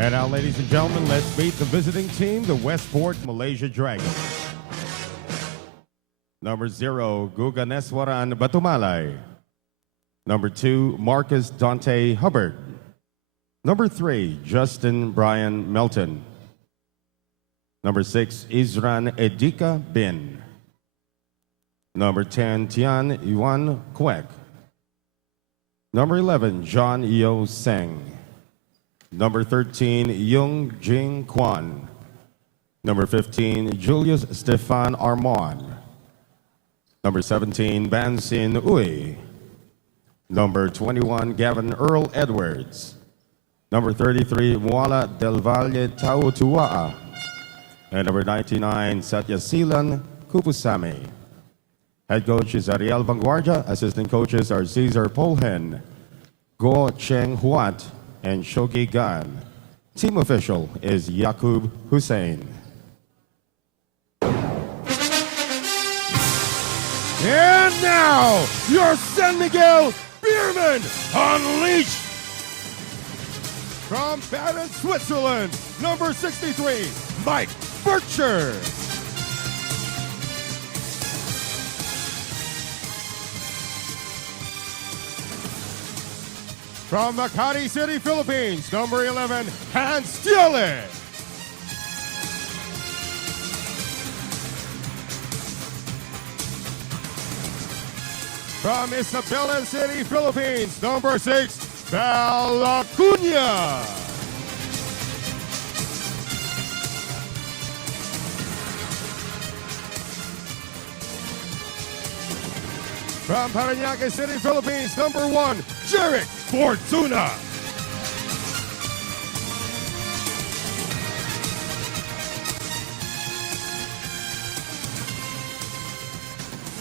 And now, ladies and gentlemen, let's meet the visiting team, the Westports Malaysia Dragons. Number 0, Guganeswaran Batumalay. Number 2, Marcus Dante Hubbard. Number 3, Justin Brian Melton. Number 6, Izran Edika Bin. Number 10, Tian Yuan Kwek. Number 11, John Yo Seng. Number 13, Yung Jing Kwan. Number 15, Julius Stefan Armon. Number 17, Bansin Uy. Number 21, Gavin Earl Edwards. Number 33, Muala Del Valle Tautuaa. And number 99, Satyasilan Kupusami. Head coach is Ariel Vanguardia. Assistant coaches are Cesar Polhen, Go Cheng Huat, and Shogi Gan. Team official is Yakub Hussein. And now, your San Miguel Beermen unleashed from Baden, Switzerland, number 63, Mike Bircher. From Makati City, Philippines, number 11, Hans Stiele. From Isabela City, Philippines, number 6, Val Acuna. From Parañaque City, Philippines, number 1, Jerick Fortuna.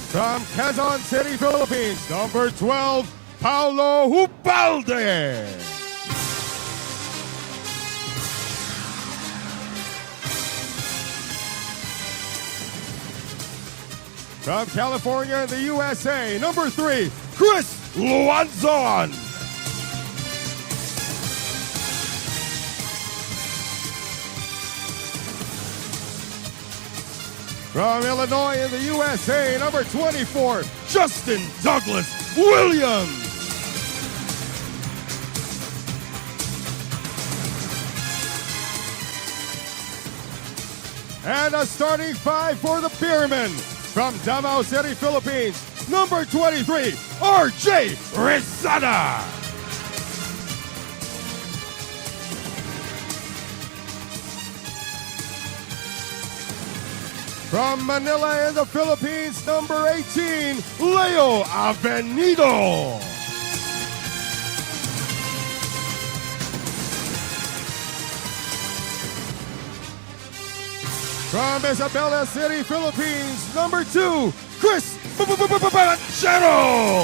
From Quezon City, Philippines, number 12, Paulo Hubalde. From California in the USA, number 3, Chris Luanzon. From Illinois in the USA, number 24, Justin Douglas Williams. And a starting 5 for the Beermen. From Davao City, Philippines, number 23, R.J. Rizada. From Manila in the Philippines, number 18, Leo Avenido. From Isabela City, Philippines, number 2, Chris Balachero.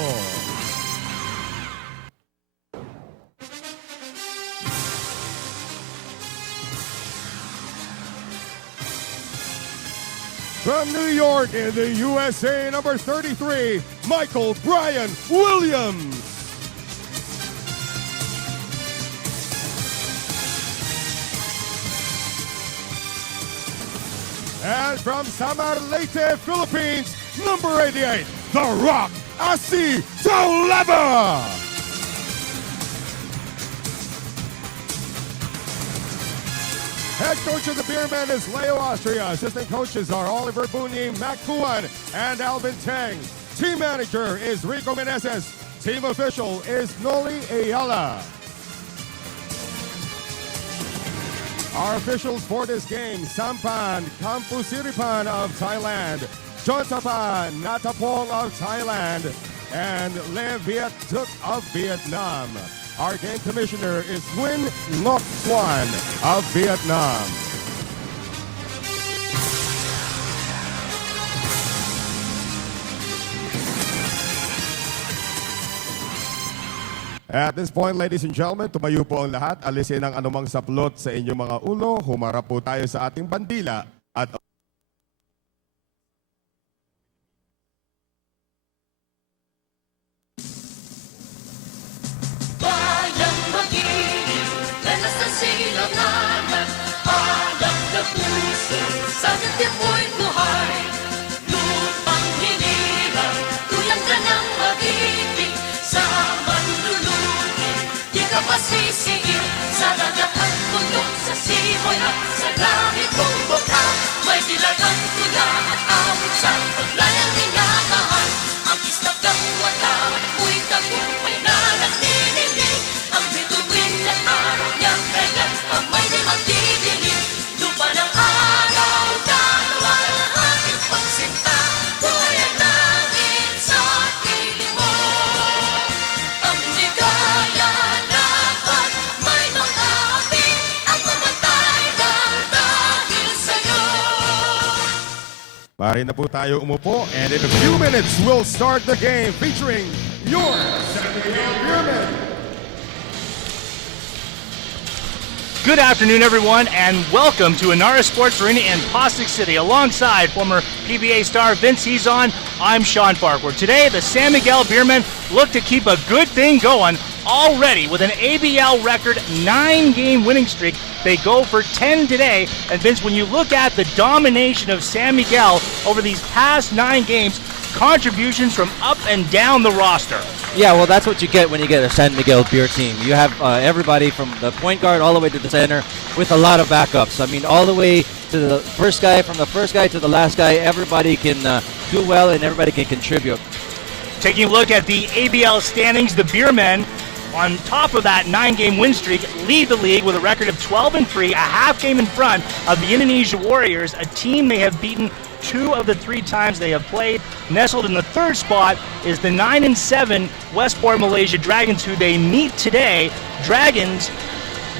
From New York in the USA, number 33, Michael Brian Williams. And from Samar Leyte, Philippines, number 88, The Rock Asi Tauleva. Head coach of the Beerman is Leo Austria. Assistant coaches are Oliver Bunyi, Mac Kuan, and Alvin Tang. Team manager is Rico Meneses. Team official is Noli Ayala. Our officials for this game, Sampan Kampusiripan of Thailand, Jontapan Natapong of Thailand, and Le Viet Duc of Vietnam. Our game commissioner is Nguyen Ngoc Quan of Vietnam. At this point, ladies and gentlemen, tumayo po ang lahat. Alisin ang anumang saplot sa inyong mga ulo. Humarap po tayo sa ating bandila at bayang mag-ibig, lanas ng silanganan, alam na puso, sa dating mo'y buhay. Lupang hinirang, tulang ka ng mag-ibig, sa manlulukin, di ka masisiin, sa dagat at bundok, sa simoy at sa langit kong buka. May dilagang tula at awit sa paglayang ninanahan, ang isnak ng wata, mo'y tagumpay na nagtinilig. Ang bituin at araw niya, kailan pa may di magdidilim. Lupa ng araw, dalawa ang ating pagsinta, buhay ang langit sa piling mo. Ang ligaya dapat may mag-aapi, ang mamatay lang dahil sa'yo. Pare na po tayo umupo, and in a few minutes, we'll start the game featuring your Miguel Beermen. Good afternoon, everyone, and welcome to Ynares Sports Arena in Pasig City. Alongside former PBA star Vince Hezon, I'm Sean Farquhar. Today, the San Miguel Beermen look to keep a good thing going. Already, with an ABL record 9-game winning streak, they go for 10 today. And Vince, when you look at the domination of San Miguel over these past 9 games, contributions from up and down the roster. Yeah, well, that's what you get when you get a San Miguel beer team. You have everybody from the point guard all the way to the center with a lot of backups. I mean, all the way to the first guy, from the first guy to the last guy, everybody can do well and everybody can contribute. Taking a look at the ABL standings, the Beermen, on top of that 9-game win streak, lead the league with a record of 12-3, a half game in front of the Indonesia Warriors, a team they have beaten 2 of the 3 times they have played. Nestled in the 3rd spot is the 9-7 Westports Malaysia Dragons, who they meet today. Dragons,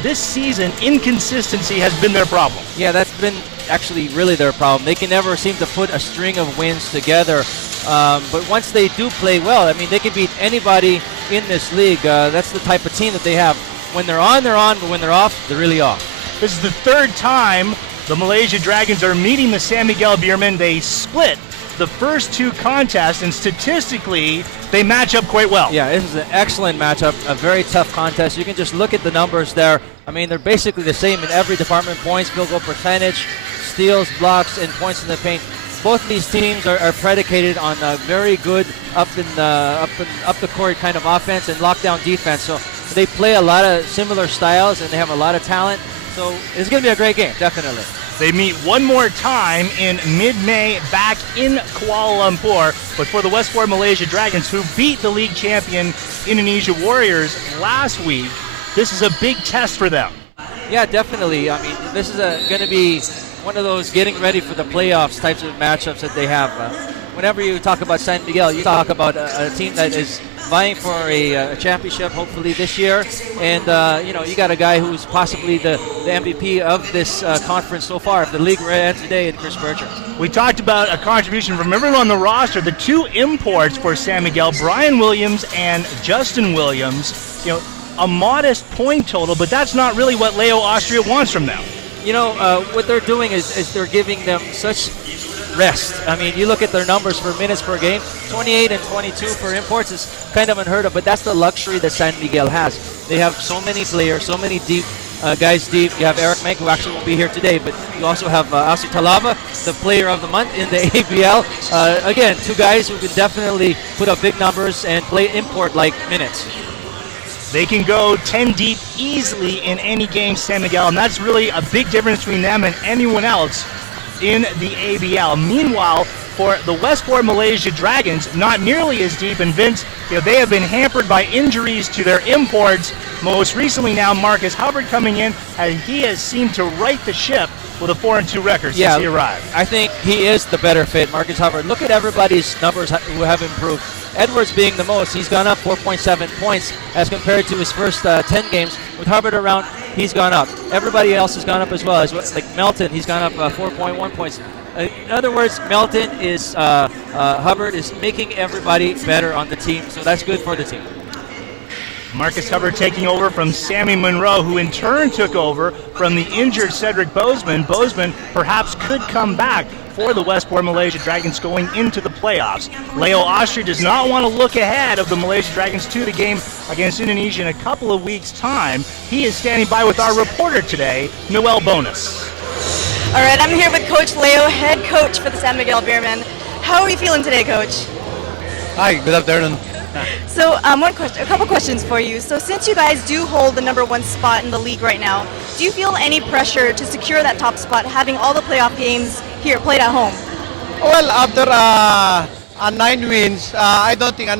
this season, inconsistency has been their problem. Yeah, that's been actually really their problem. They can never seem to put a string of wins together. But once they do play well, I mean, they can beat anybody in this league. That's the type of team that they have. When they're on, but when they're off, they're really off. This is the 3rd time the Malaysia Dragons are meeting the San Miguel Beermen. They split the first 2 contests, and statistically, they match up quite well. Yeah, this is an excellent matchup, a very tough contest. You can just look at the numbers there. I mean, they're basically the same in every department: points, field goal percentage, steals, blocks, and points in the paint. Both these teams are predicated on a very good up the court kind of offense and lockdown defense. So they play a lot of similar styles and they have a lot of talent. So it's going to be a great game, definitely. They meet one more time in mid-May back in Kuala Lumpur. But for the Westports Malaysia Dragons, who beat the league champion Indonesia Warriors last week, this is a big test for them. Yeah, definitely. I mean, this is going to be one of those getting ready for the playoffs types of matchups that they have. Whenever you talk about San Miguel, you talk about a team that is vying for a championship, hopefully this year. And, you got a guy who's possibly the MVP of this conference so far, if the league ends today, in Chris Berger. We talked about a contribution from everyone on the roster. The 2 imports for San Miguel, Brian Williams and Justin Williams, a modest point total, but that's not really what Leo Austria wants from them. What they're doing is they're giving them such rest. I mean, you look at their numbers for minutes per game, 28 and 22 for imports is kind of unheard of, but that's the luxury that San Miguel has. They have so many players, so many deep guys deep. You have Eric Menk, who actually won't be here today, but you also have Asi Talava, the player of the month in the ABL. Again, 2 guys who can definitely put up big numbers and play import-like minutes. They can go 10 deep easily in any game, San Miguel, and that's really a big difference between them and anyone else in the ABL. Meanwhile, for the Westports Malaysia Dragons, not nearly as deep. And Vince, they have been hampered by injuries to their imports. Most recently now, Marcus Hubbard coming in, and he has seemed to right the ship with a 4-2 record since he arrived. I think he is the better fit, Marcus Hubbard. Look at everybody's numbers who have improved. Edwards being the most. He's gone up 4.7 points as compared to his first 10 games. With Hubbard around, he's gone up. Everybody else has gone up as well. Like Melton, he's gone up 4.1 points. In other words, Melton is Hubbard is making everybody better on the team, so that's good for the team. Marcus Hubbard taking over from Sammy Monroe, who in turn took over from the injured Cedric Bozeman. Bozeman perhaps could come back for the Westport Malaysia Dragons going into the playoffs. Leo Austria does not want to look ahead of the Malaysia Dragons to the game against Indonesia in a couple of weeks' time. He is standing by with our reporter today, Noel Bonus. All right, I'm here with Coach Leo, head coach for the San Miguel Beermen. How are you feeling today, Coach? Hi, good afternoon. So, a couple questions for you. So, since you guys do hold the #1 spot in the league right now, do you feel any pressure to secure that top spot, having all the playoff games here played at home? Well, after 9 wins, I don't think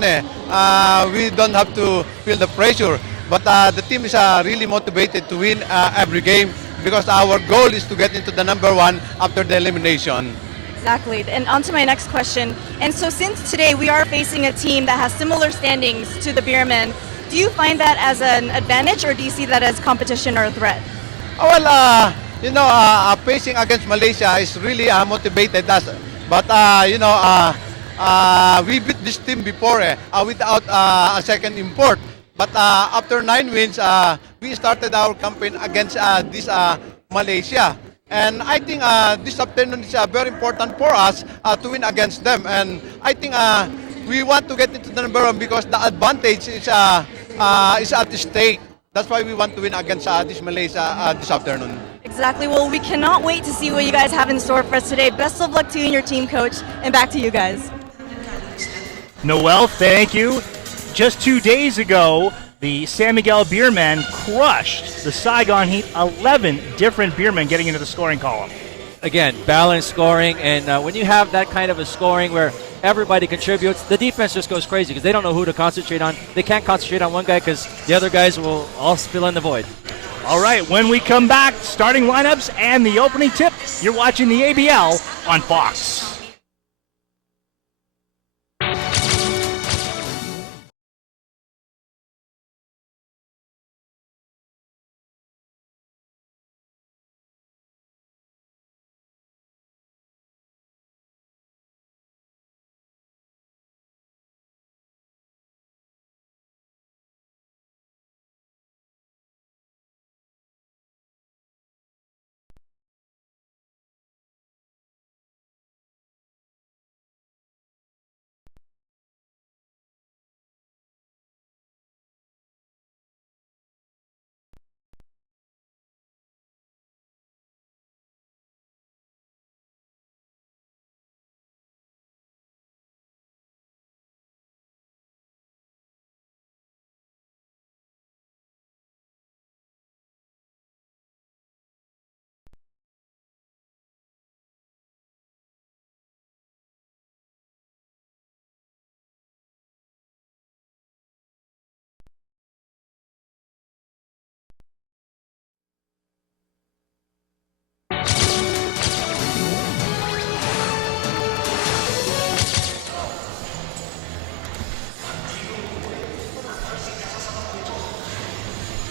we don't have to feel the pressure. But the team is really motivated to win every game because our goal is to get into the #1 after the elimination. Exactly. And on to my next question. And so since today we are facing a team that has similar standings to the Beermen, do you find that as an advantage or do you see that as competition or a threat? Well, facing against Malaysia is really motivated us. But, we beat this team before without a second import. But after 9 wins, we started our campaign against this Malaysia. And I think this afternoon is very important for us to win against them. And I think we want to get into the #1 because the advantage is at stake. That's why we want to win against this Malaysia this afternoon. Exactly. Well, we cannot wait to see what you guys have in store for us today. Best of luck to you and your team, Coach. And back to you guys. Noel, thank you. Just 2 days ago, the San Miguel Beermen crushed the Saigon Heat, 11 different Beermen getting into the scoring column. Again, balanced scoring, and when you have that kind of a scoring where everybody contributes, the defense just goes crazy because they don't know who to concentrate on. They can't concentrate on one guy because the other guys will all fill in the void. All right, when we come back, starting lineups and the opening tip, you're watching the ABL on Fox.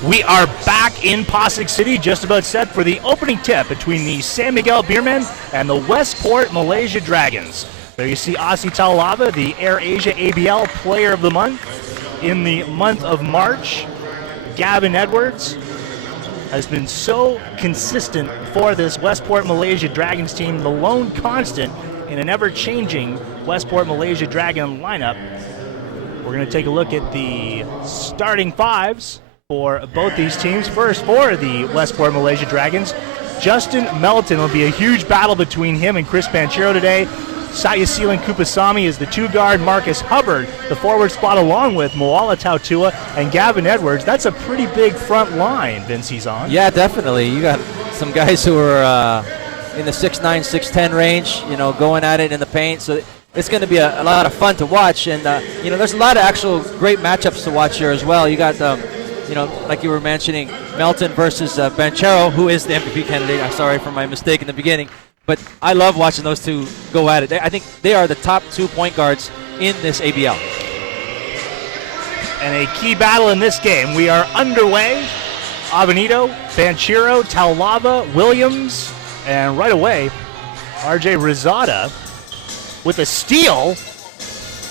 We are back in Pasig City, just about set for the opening tip between the San Miguel Beermen and the Westport Malaysia Dragons. There you see Asi Taulava, the Air Asia ABL Player of the Month in the month of March. Gavin Edwards has been so consistent for this Westport Malaysia Dragons team, the lone constant in an ever-changing Westport Malaysia Dragon lineup. We're going to take a look at the starting fives for both these teams. First, for the Westport Malaysia Dragons, Justin Melton. Will be a huge battle between him and Chris Panchero today. Satyasilan Kupasamy is the two-guard. Marcus Hubbard, the forward spot, along with Moala Tautua and Gavin Edwards. That's a pretty big front line, Vince Hizon. Yeah, definitely. You got some guys who are in the 6'9", 6'10" range, going at it in the paint. So it's going to be a lot of fun to watch. And, there's a lot of actual great matchups to watch here as well. You got, like you were mentioning, Melton versus Banchero, who is the MVP candidate. I'm sorry for my mistake in the beginning. But I love watching those two go at it. I think they are the top 2 point guards in this ABL. And a key battle in this game. We are underway. Avenito, Banchero, Taulava, Williams, and right away, RJ Rizada with a steal.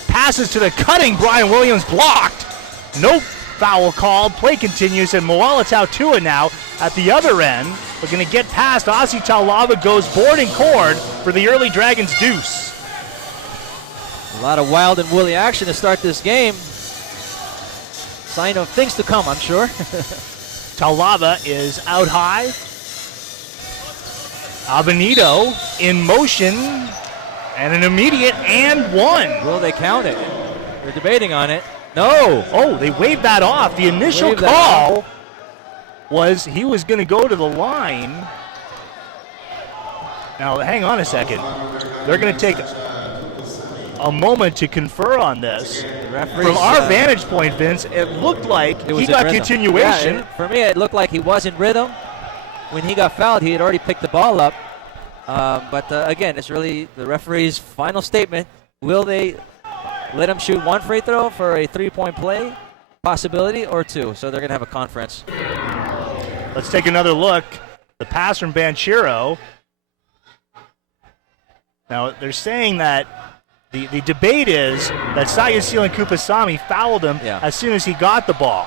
Passes to the cutting Brian Williams, blocked. No foul called. Play continues, and Moala Tautua now at the other end. We're going to get past Aussie Taulava, goes board and cord for the early Dragons deuce. A lot of wild and woolly action to start this game. Sign of things to come, I'm sure. Taulava is out high. Avenito in motion, and an immediate and one. Will they count it? They're debating on it. No. Oh, they waved that off. The initial call was he was going to go to the line. Now, hang on a second. They're going to take a moment to confer on this. From our vantage point, Vince, it looked like he got continuation. Yeah, for me, it looked like he was in rhythm. When he got fouled, he had already picked the ball up. But again, it's really the referee's final statement. Will they let him shoot one free throw for a 3-point play possibility or 2? So they're going to have a conference. Let's take another look. The pass from Banchero. Now, they're saying that the debate is that Sayasil and Kupasamy fouled him as soon as he got the ball.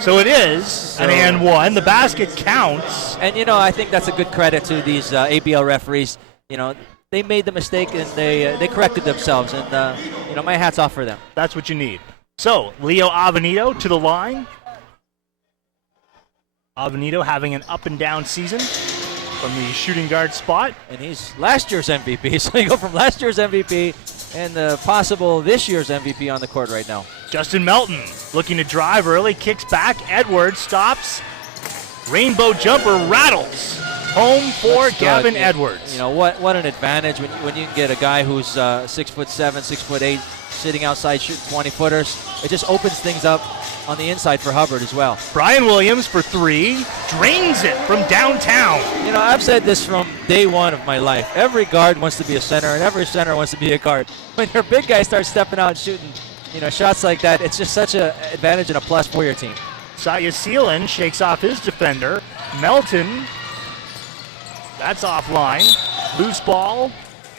So it is an and one. The basket counts. And, I think that's a good credit to these ABL referees. They made the mistake and they corrected themselves. And, my hat's off for them. That's what you need. So, Leo Avenito to the line. Avenito having an up and down season from the shooting guard spot. And he's last year's MVP. So you go from last year's MVP and the possible this year's MVP on the court right now. Justin Melton looking to drive early, kicks back. Edwards stops. Rainbow jumper rattles. Home for Gavin Edwards. What an advantage when you can get a guy who's 6'7", 6'8", sitting outside shooting 20-footers. It just opens things up on the inside for Hubbard as well. Brian Williams for 3, drains it from downtown. I've said this from day one of my life. Every guard wants to be a center, and every center wants to be a guard. When your big guy starts stepping out and shooting, shots like that, it's just such an advantage and a plus for your team. Sayaseelan shakes off his defender. Melton, that's offline. Loose ball,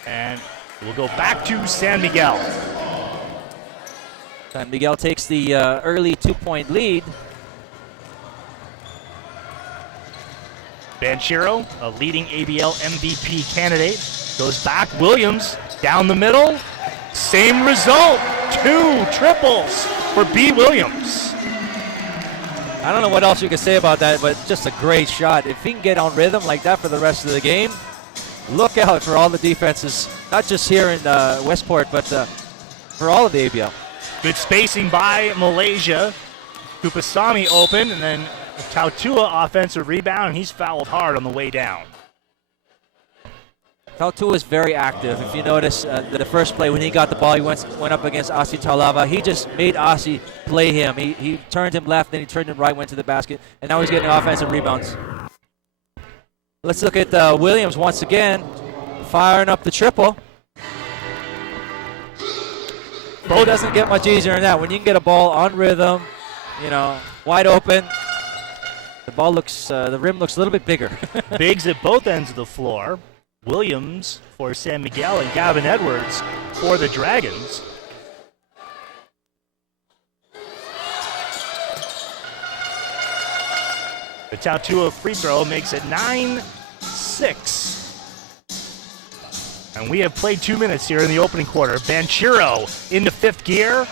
and we'll go back to San Miguel. San Miguel takes the early 2-point lead. Banchero, a leading ABL MVP candidate, goes back. Williams down the middle. Same result. 2 triples for B. Williams. I don't know what else you can say about that, but just a great shot. If he can get on rhythm like that for the rest of the game, look out for all the defenses, not just here in Westport, but for all of the ABL. Good spacing by Malaysia. Kupasamy open, and then Tautua offensive rebound, and he's fouled hard on the way down. Tautua is very active. If you notice, the first play when he got the ball, he went up against Aussie Taulava. He just made Aussie play him. He turned him left, then he turned him right, went to the basket, and now he's getting offensive rebounds. Let's look at Williams once again, firing up the triple. Bo doesn't get much easier than that. When you can get a ball on rhythm, wide open, the rim looks a little bit bigger. Bigs at both ends of the floor. Williams for San Miguel and Gavin Edwards for the Dragons. The Tautua free throw makes it 9-6. And we have played 2 minutes here in the opening quarter. Banchero into 5th gear.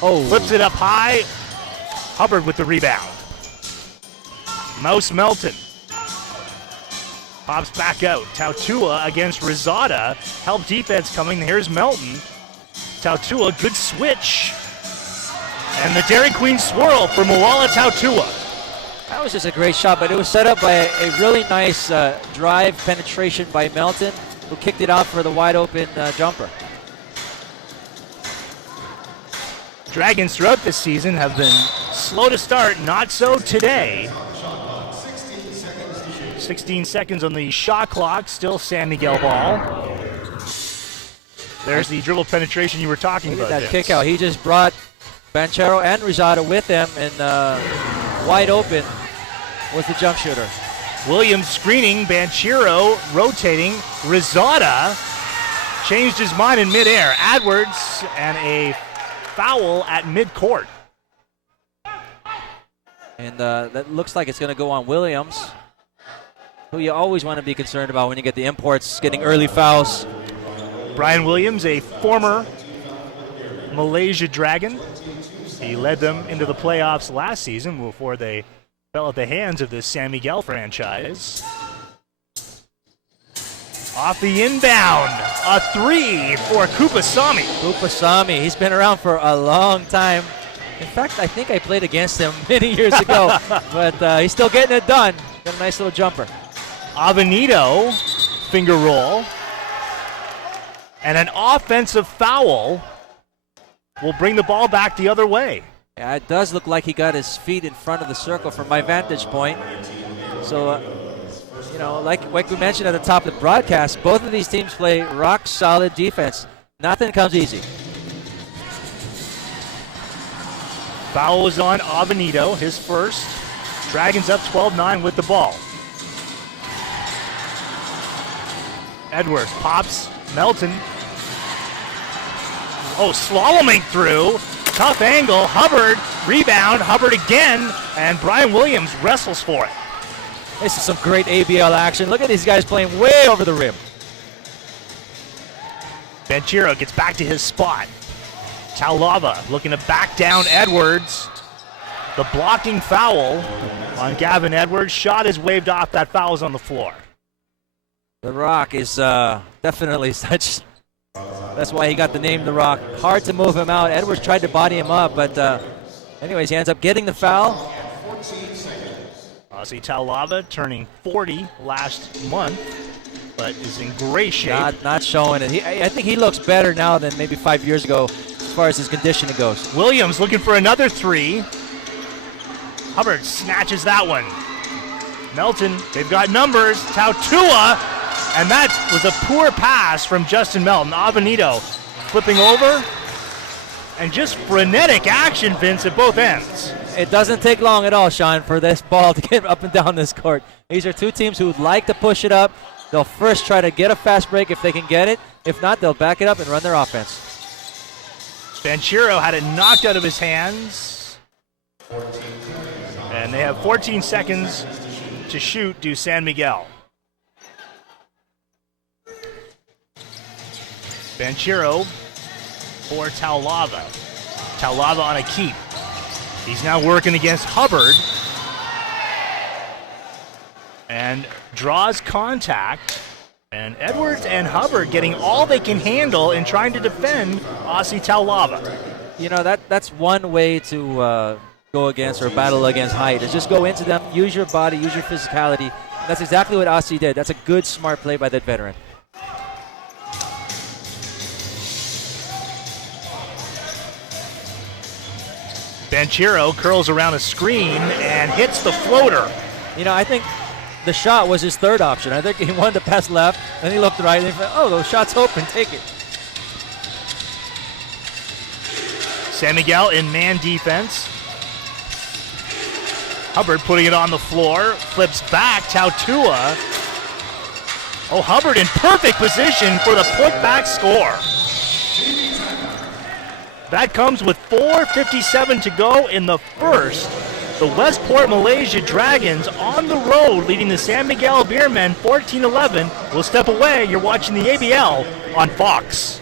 Flips it up high. Hubbard with the rebound. Mouse Melton. Pops back out. Tautua against Rizada. Help defense coming. Here's Melton. Tautua, good switch. And the Dairy Queen swirl for Moala Tautua. That was just a great shot, but it was set up by a really nice drive penetration by Melton, who kicked it out for the wide open jumper. Dragons throughout this season have been slow to start, not so today. 16 seconds on the shot clock, still San Miguel ball. There's the dribble penetration you were talking Look about. at that kick out. He just brought Banchero and Rizada with him, and wide open was the jump shooter. Williams screening, Banchero rotating, Rizada changed his mind in midair. Edwards and a foul at midcourt. And that looks like it's going to go on Williams, who you always want to be concerned about when you get the imports getting early fouls. Brian Williams, a former Malaysia Dragon. He led them into the playoffs last season before they fell at the hands of this San Miguel franchise. Off the inbound, a three for Kupasamy. Kupasamy, he's been around for a long time. In fact, I think I played against him many years ago, but he's still getting it done. Got a nice little jumper. Avenito, finger roll. And an offensive foul will bring the ball back the other way. Yeah, it does look like he got his feet in front of the circle from my vantage point. So, you know, like we mentioned at the top of the broadcast, both of these teams play rock solid defense. Nothing comes easy. Foul was on Avenito, his first. Dragons up 12-9 with the ball. Edwards pops, Melton. Oh, slaloming through. Tough angle. Hubbard, rebound. Hubbard again. And Brian Williams wrestles for it. This is some great ABL action. Look at these guys playing way over the rim. Banchero gets back to his spot. Taulava looking to back down Edwards. The blocking foul on Gavin Edwards. Shot is waved off. That foul is on the floor. The Rock is definitely such. That's why he got the name The Rock. Hard to move him out. Edwards tried to body him up, but anyways, he ends up getting the foul. Aussie Taulava turning 40 last month, but is in great shape. Not showing it. I think he looks better now than maybe 5 years ago as far as his conditioning goes. Williams looking for another three. Hubbard snatches that one. Melton, they've got numbers. Tautua, and that was a poor pass from Justin Melton. Avenito flipping over, and just frenetic action, Vince, at both ends. It doesn't take long at all, Sean, for this ball to get up and down this court. These are two teams who would like to push it up. They'll first try to get a fast break if they can get it. If not, they'll back it up and run their offense. Banchero had it knocked out of his hands. And they have 14 seconds to shoot to San Miguel. Banchero for Taulava. Taulava on a keep. He's now working against Hubbard. And draws contact. And Edwards and Hubbard getting all they can handle in trying to defend Aussie Taulava. You know, that's one way to go against or battle against height, is just go into them, use your body, use your physicality. That's exactly what Aussie did. That's a good, smart play by that veteran. Banchero curls around a screen and hits the floater. You know, I think the shot was his third option. I think he wanted to pass left, and he looked right, and he thought, oh, the shot's open, take it. San Miguel in man defense. Hubbard putting it on the floor, flips back, Tautua. Oh, Hubbard in perfect position for the putback score. That comes with 4:57 to go in the first. The Westport Malaysia Dragons on the road leading the San Miguel Beermen 14-11. We'll step away. You're watching the ABL on Fox.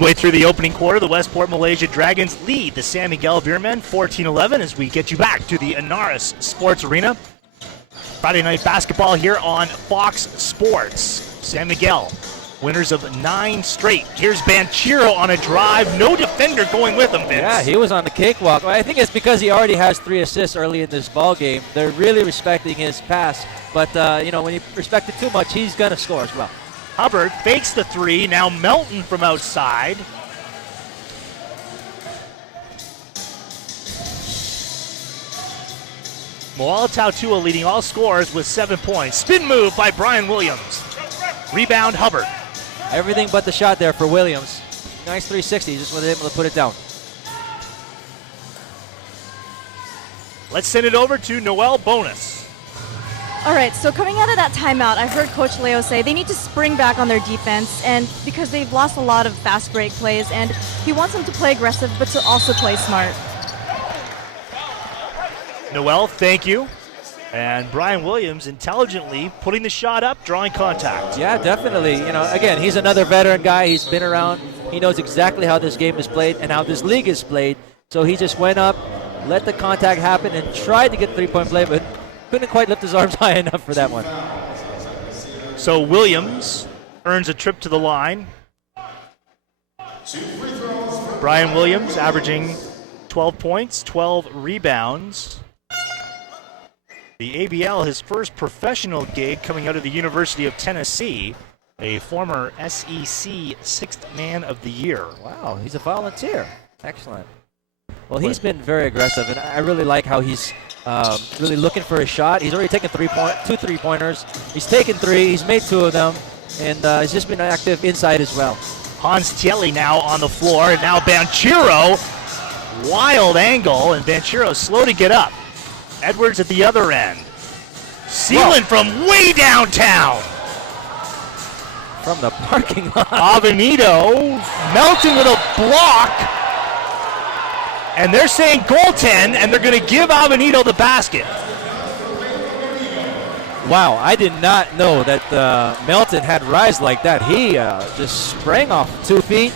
Midway through the opening quarter, the Westport Malaysia Dragons lead the San Miguel Beermen 14-11 as we get you back to the Ynares Sports Arena. Friday night basketball here on Fox Sports. San Miguel, winners of 9 straight. Here's Banchero on a drive. No defender going with him, Vince. Yeah, he was on the cakewalk. Well, I think it's because he already has 3 assists early in this ball game. They're really respecting his pass. But, when you respect it too much, he's going to score as well. Hubbard fakes the 3. Now Melton from outside. Moala Tautua leading all scorers with 7 points. Spin move by Brian Williams. Rebound Hubbard. Everything but the shot there for Williams. Nice 360, just wasn't able to put it down. Let's send it over to Noel Bonus. All right, so coming out of that timeout, I heard Coach Leo say they need to spring back on their defense, and because they've lost a lot of fast break plays, and he wants them to play aggressive, but to also play smart. Noel, thank you. And Brian Williams intelligently putting the shot up, drawing contact. Yeah, definitely. Again, he's another veteran guy. He's been around. He knows exactly how this game is played and how this league is played. So he just went up, let the contact happen, and tried to get 3-point play, but couldn't quite lift his arms high enough for that one. So Williams earns a trip to the line. Brian Williams averaging 12 points, 12 rebounds. The ABL, his first professional gig coming out of the University of Tennessee, a former SEC Sixth Man of the Year. Wow, he's a volunteer. Excellent. Well, he's been very aggressive, and I really like how he's really looking for a shot. He's already taken 2 3-pointers. He's taken 3. He's made 2 of them, and he's just been active inside as well. Hans Tielli now on the floor, and now Banchero. Wild angle, and Banchero slow to get up. Edwards at the other end. Sealing from way downtown. From the parking lot. Avenito. Melton with a block. And they're saying goaltend, and they're going to give Avenito the basket. Wow, I did not know that Melton had rise like that. He just sprang off 2 feet.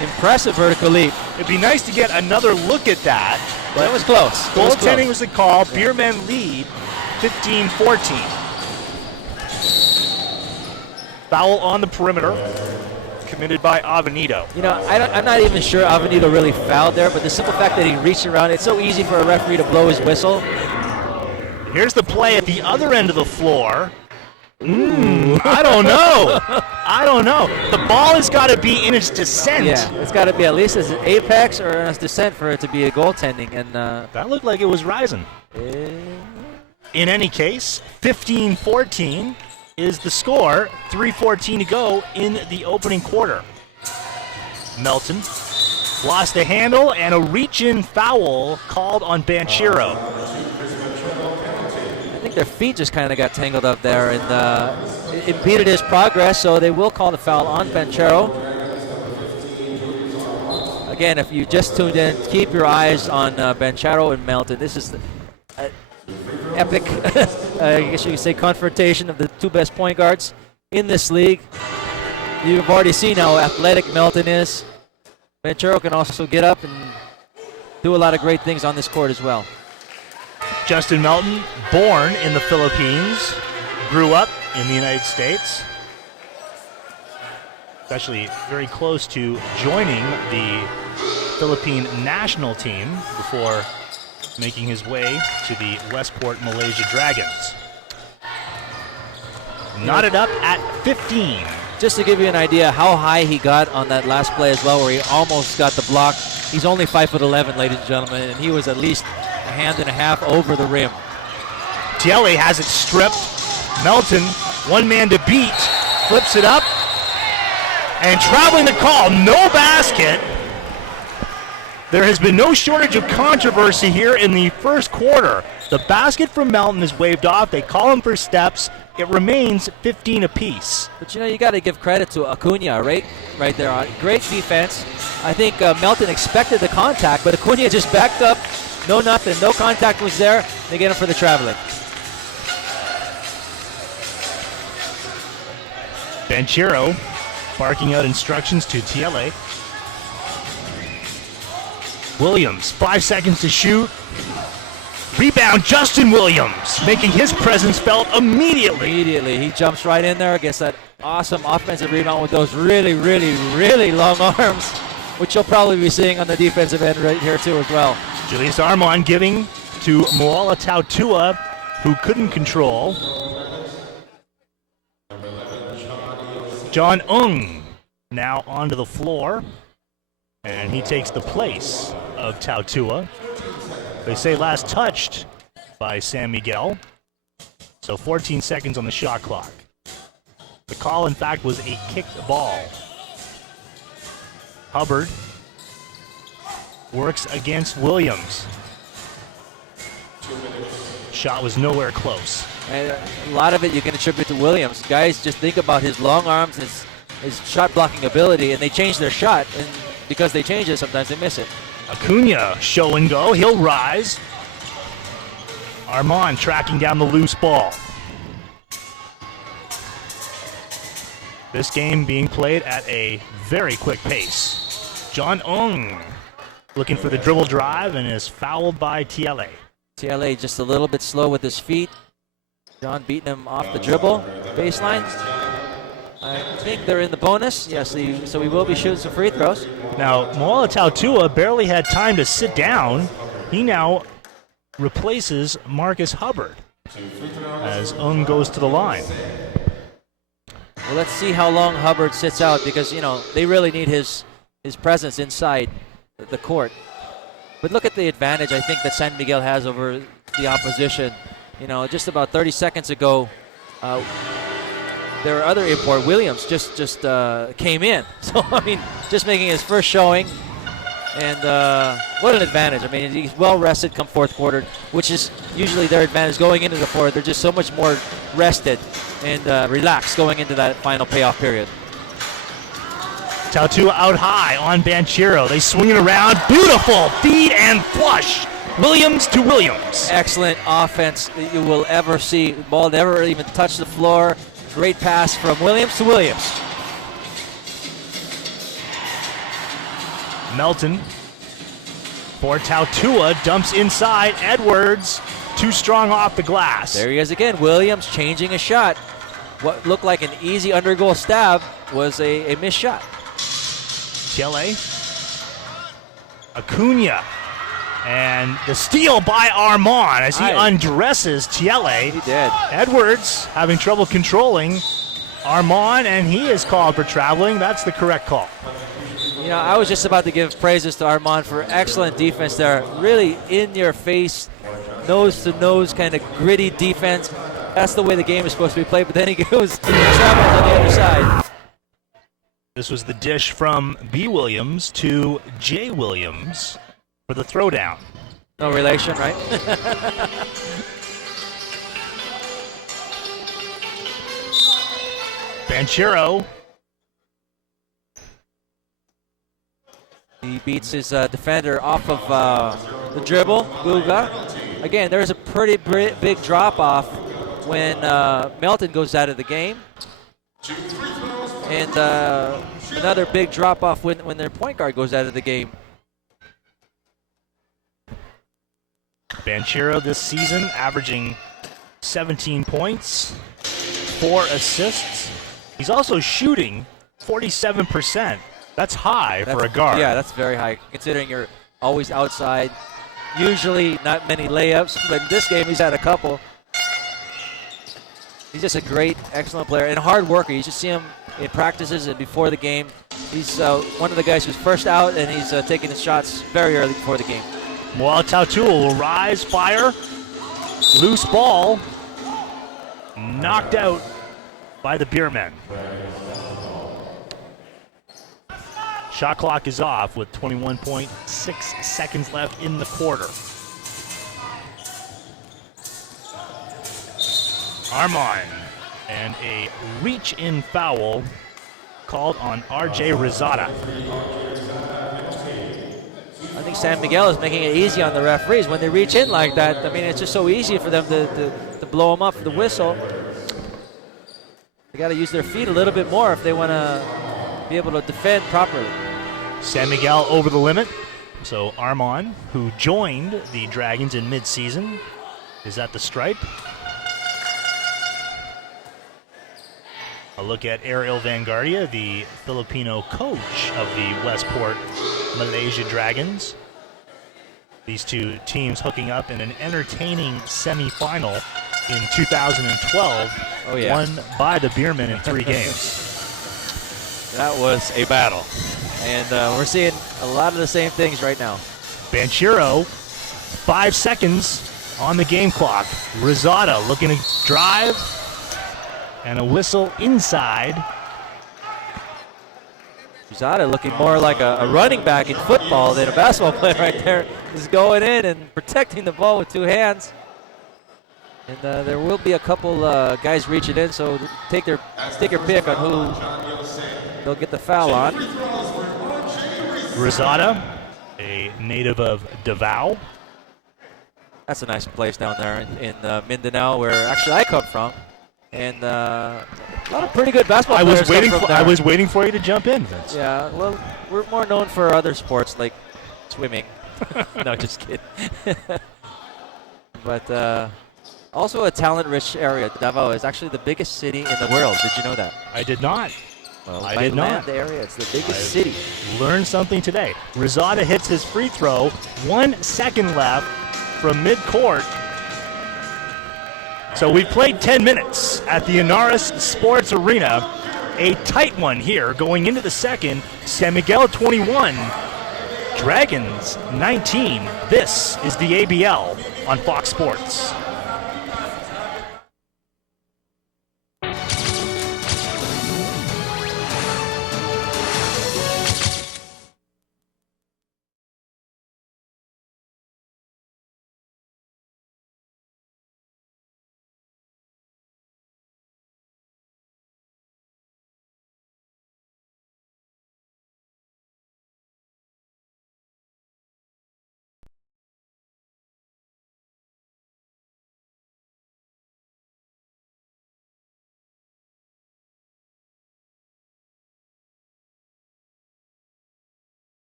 Impressive vertical leap. It'd be nice to get another look at that. But it was close. Goaltending was the call. Beermen lead 15-14. Foul on the perimeter committed by Avenito. I'm not even sure Avenito really fouled there, but the simple fact that he reached around, it's so easy for a referee to blow his whistle. Here's the play at the other end of the floor. I don't know. The ball has got to be in its descent. Yeah, it's got to be at least as an apex or in its descent for it to be a goaltending. And that looked like it was rising. In any case, 15-14 is the score. 3:14 to go in the opening quarter. Melton lost the handle, and a reach-in foul called on Banchero. I think their feet just kind of got tangled up there, and it impeded his progress, so they will call the foul on Banchero. Again, if you just tuned in, keep your eyes on Banchero and Melton. This is the epic, I guess you could say, confrontation of the 2 best point guards in this league. You've already seen how athletic Melton is. Banchero can also get up and do a lot of great things on this court as well. Justin Melton, born in the Philippines, grew up in the United States, especially very close to joining the Philippine national team before making his way to the Westport Malaysia Dragons. Knotted up at 15. Just to give you an idea how high he got on that last play as well, where he almost got the block. He's only 5'11", ladies and gentlemen, and he was at least a hand and a half over the rim. Tielli has it stripped. Melton, one man to beat, flips it up, and traveling the call, no basket. There has been no shortage of controversy here in the first quarter. The basket from Melton is waved off. They call him for steps. It remains 15 apiece. But you got to give credit to Acuna, right there. Great defense. I think Melton expected the contact, but Acuna just backed up. No nothing. No contact was there. They get him for the traveling. Banchero barking out instructions to Tielli. Williams, 5 seconds to shoot. Rebound, Justin Williams, making his presence felt immediately. Immediately, he jumps right in there, gets that awesome offensive rebound with those really, really, really long arms, which you'll probably be seeing on the defensive end right here too as well. Julius Armand giving to Moala Tautua, who couldn't control. John Ung now onto the floor, and he takes the place of Tautua. They say last touched by San Miguel, so 14 seconds on the shot clock. The call, in fact, was a kicked ball. Hubbard works against Williams. Shot was nowhere close. And a lot of it you can attribute to Williams. Guys, just think about his long arms, his shot blocking ability, and they change their shot, and because they change it, sometimes they miss it. Acuna, show and go, he'll rise. Armand tracking down the loose ball. This game being played at a very quick pace. John Ung looking for the dribble drive and is fouled by TLA. TLA just a little bit slow with his feet. John beating him off the dribble, baseline. I think they're in the bonus. Yes, so we will be shooting some free throws. Now, Moala Tautua barely had time to sit down. He now replaces Marcus Hubbard as Ung goes to the line. Well, let's see how long Hubbard sits out because, you know, they really need his presence inside the court. But look at the advantage I think that San Miguel has over the opposition. You know, just about 30 seconds ago, their other import, Williams, just came in. So, I mean, just making his first showing. And what an advantage. I mean, he's well rested come fourth quarter, which is usually their advantage going into the fourth. They're just so much more rested and relaxed going into that final payoff period. Tautua out high on Banchero. They swing it around. Beautiful feed and flush. Williams to Williams. Excellent offense that you will ever see. The ball never even touched the floor. Great pass from Williams to Williams. Melton for Tautua, dumps inside. Edwards, too strong off the glass. There he is again. Williams changing a shot. What looked like an easy under-goal stab was a missed shot. TLA. Acuna. And the steal by Armand as he undresses TLA. He did. Edwards having trouble controlling Armand, and he is called for traveling. That's the correct call. You know, I was just about to give praises to Armand for excellent defense there. Really in your face, nose to nose kind of gritty defense. That's the way the game is supposed to be played, but then he goes travels on the other side. This was the dish from B. Williams to J. Williams for the throwdown. No relation, right? Banchero. He beats his defender off of the dribble, Guga. Again, there's a pretty big drop-off when Melton goes out of the game. And another big drop-off when their point guard goes out of the game. Banchero this season averaging 17 points, 4 assists. He's also shooting 47%. That's high for a guard. Yeah, that's very high, considering you're always outside. Usually not many layups, but in this game he's had a couple. He's just a great, excellent player and a hard worker. You just see him in practices and before the game. He's one of the guys who's first out, and he's taking his shots very early before the game. Moala Tautua will rise, fire, loose ball, knocked out by the Beermen. Shot clock is off with 21.6 seconds left in the quarter. Armand, and a reach-in foul called on R.J. Rosada. I think San Miguel is making it easy on the referees when they reach in like that. I mean, it's just so easy for them to blow them up for the whistle. They got to use their feet a little bit more if they want to be able to defend properly. San Miguel over the limit. So Armon, who joined the Dragons in mid-season, is at the stripe. A look at Ariel Vanguardia, the Filipino coach of the Westport Malaysia Dragons. These two teams hooking up in an entertaining semifinal in 2012, won by the Beermen in 3 games. That was a battle. And we're seeing a lot of the same things right now. Banchero, 5 seconds on the game clock. Rosada looking to drive, and a whistle inside. Rosada looking more like a running back in football than a basketball player right there. He's going in and protecting the ball with 2 hands. And there will be a couple guys reaching in, so take your pick on who they'll get the foul on. Rosada, a native of Davao. That's a nice place down there in Mindanao, where actually I come from. And a lot of pretty good basketball players come from there. I was waiting for you to jump in, Vince. Yeah, well, we're more known for other sports like swimming. No, just kidding. But also a talent-rich area. Davao is actually the biggest city in the world. Did you know that? I did not. Well, I did not. The area, it's the biggest city. Learned something today. Rosada hits his free throw. 1 second left from midcourt. So we played 10 minutes at the Ynares Sports Arena. A tight one here going into the second. San Miguel 21, Dragons 19. This is the ABL on Fox Sports.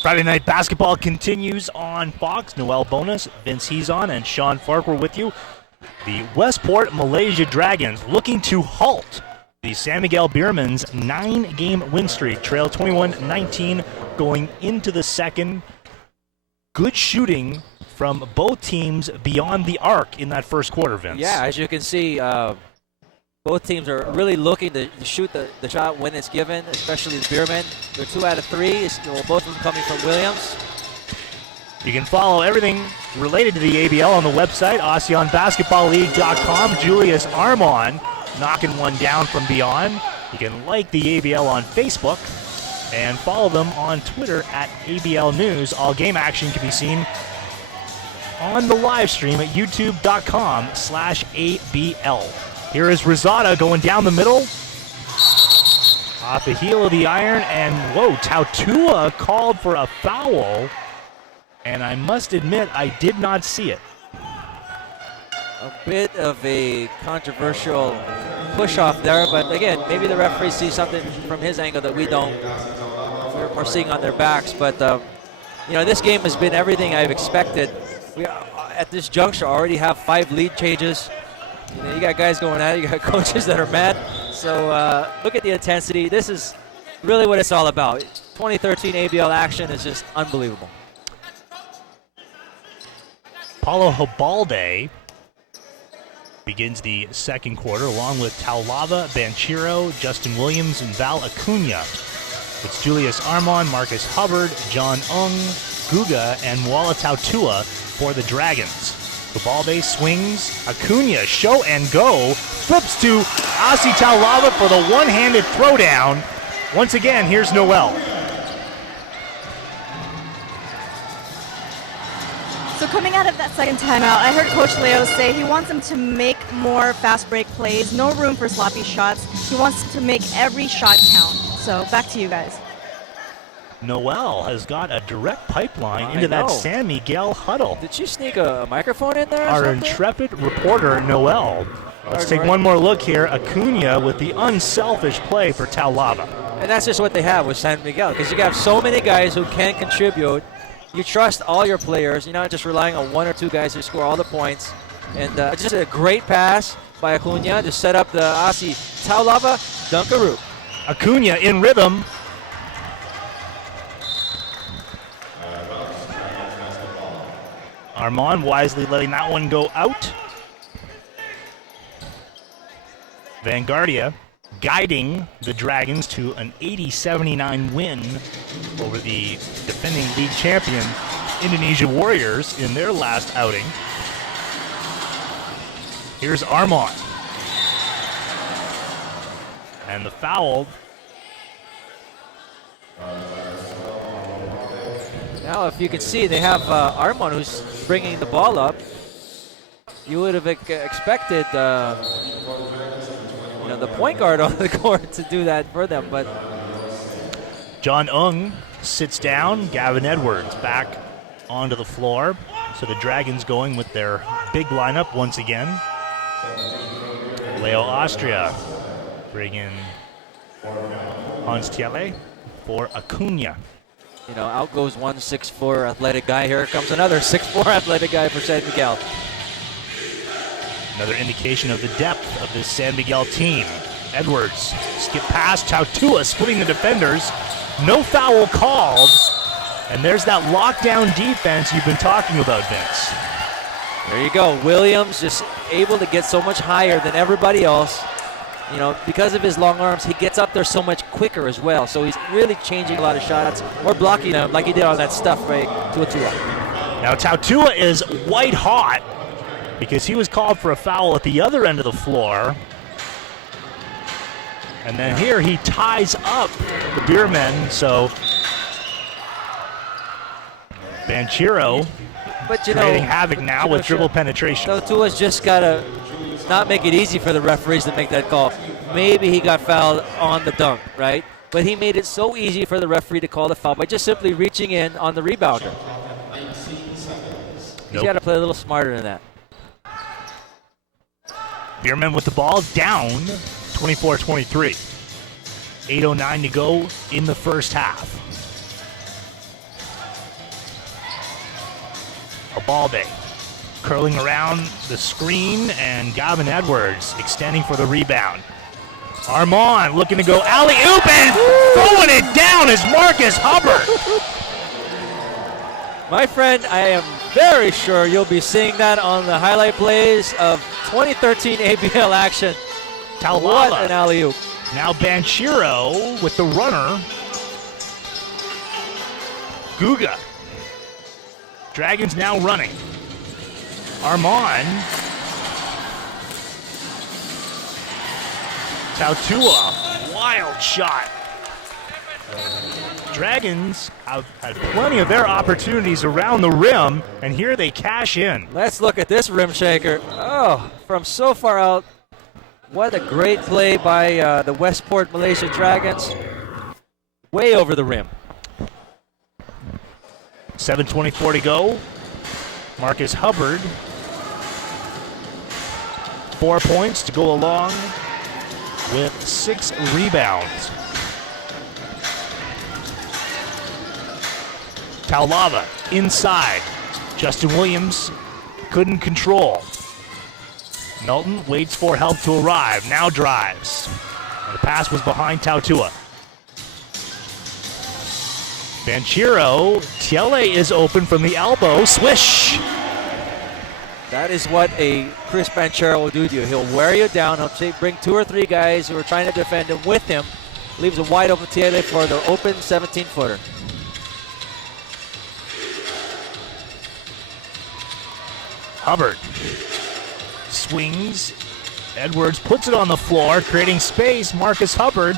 Friday night basketball continues on Fox. Noel Bonus, Vince Hezon, and Sean Farquhar with you. The Westport Malaysia Dragons looking to halt the San Miguel Beermen's 9-game win streak. Trail 21-19 going into the second. Good shooting from both teams beyond the arc in that first quarter, Vince. Yeah, as you can see, both teams are really looking to shoot the shot when it's given, especially the Beermen. They're 2 out of 3, both of them coming from Williams. You can follow everything related to the ABL on the website, ASEANBasketballLeague.com. Julius Armon knocking one down from beyond. You can like the ABL on Facebook and follow them on Twitter at ABL News. All game action can be seen on the live stream at youtube.com/ABL. Here is Rosada going down the middle. Off the heel of the iron, and whoa, Tautua called for a foul. And I must admit, I did not see it. A bit of a controversial push-off there, but again, maybe the referee sees something from his angle that we don't. We're seeing on their backs, but this game has been everything I've expected. We at this juncture already have 5 lead changes. You got guys going at it, you got coaches that are mad. So look at the intensity. This is really what it's all about. 2013 ABL action is just unbelievable. Paulo Hobalde begins the second quarter along with Taulava, Banchero, Justin Williams, and Val Acuna. It's Julius Armon, Marcus Hubbard, John Ung, Guga, and Mwala Tautua for the Dragons. The ball base swings. Acuna, show and go. Flips to Asi Taulava for the one-handed throwdown. Once again, here's Noel. So coming out of that second timeout, I heard Coach Leo say he wants them to make more fast break plays, no room for sloppy shots. He wants to make every shot count. So back to you guys. Noel has got a direct pipeline I into that know. San Miguel huddle. Did you sneak a microphone in there? Or Our something? intrepid reporter, Noel. Let's take one more look here. Acuna with the unselfish play for Taulava. And that's just what they have with San Miguel, because you have so many guys who can contribute. You trust all your players. You're not just relying on one or two guys who score all the points. And just a great pass by Acuna to set up the Asi Taulava Dunkaroo. Acuna in rhythm. Armand wisely letting that one go out. Vanguardia guiding the Dragons to an 80-79 win over the defending league champion Indonesia Warriors in their last outing. Here's Armand. And the foul. Now, if you can see, they have Armand who's bringing the ball up. You would have expected the point guard on the court to do that for them, but John Ung sits down. Gavin Edwards back onto the floor. So the Dragons going with their big lineup once again. Leo Austria bring in Hans Thiele for Acuna. out goes one 6'4" athletic guy. Here comes another 6'4" athletic guy for San Miguel. Another indication of the depth of this San Miguel team. Edwards skip past Tautua, splitting the defenders. No foul called. And there's that lockdown defense you've been talking about, Vince. There you go. Williams just able to get so much higher than everybody else. Because of his long arms, he gets up there so much quicker as well. So he's really changing a lot of shots or blocking them like he did on that stuff by Tautua. Now Tautua is white hot because he was called for a foul at the other end of the floor. And then here he ties up the Beermen, so Banchero creating havoc now with dribble penetration. Tautua's just got to not make it easy for the referees to make that call. Maybe he got fouled on the dunk, right? But he made it so easy for the referee to call the foul by just simply reaching in on the rebounder. He's got to play a little smarter than that. Beerman with the ball down 24-23. 8:09 to go in the first half. Abalde curling around the screen, and Gavin Edwards extending for the rebound. Armand looking to go alley-oop and throwing it down is Marcus Hubbard. My friend, I am very sure you'll be seeing that on the highlight plays of 2013 ABL action. Taulava. What an alley-oop. Now Banchero with the runner. Guga. Dragons now running. Armand. Tautua. Wild shot. Dragons have had plenty of their opportunities around the rim, and here they cash in. Let's look at this rim shaker. Oh, from so far out. What a great play by the Westports Malaysia Dragons. Way over the rim. 7:24 to go. Marcus Hubbard. 4 points to go along with 6 rebounds. Taulava inside. Justin Williams couldn't control. Melton waits for help to arrive, now drives. And the pass was behind Tautua. Banchero, Thiele is open from the elbow, swish! That is what a Chris Banchero will do to you. He'll wear you down, he'll bring 2 or 3 guys who are trying to defend him with him, leaves a wide open Thiele for the open 17-footer. Hubbard swings. Edwards puts it on the floor, creating space. Marcus Hubbard.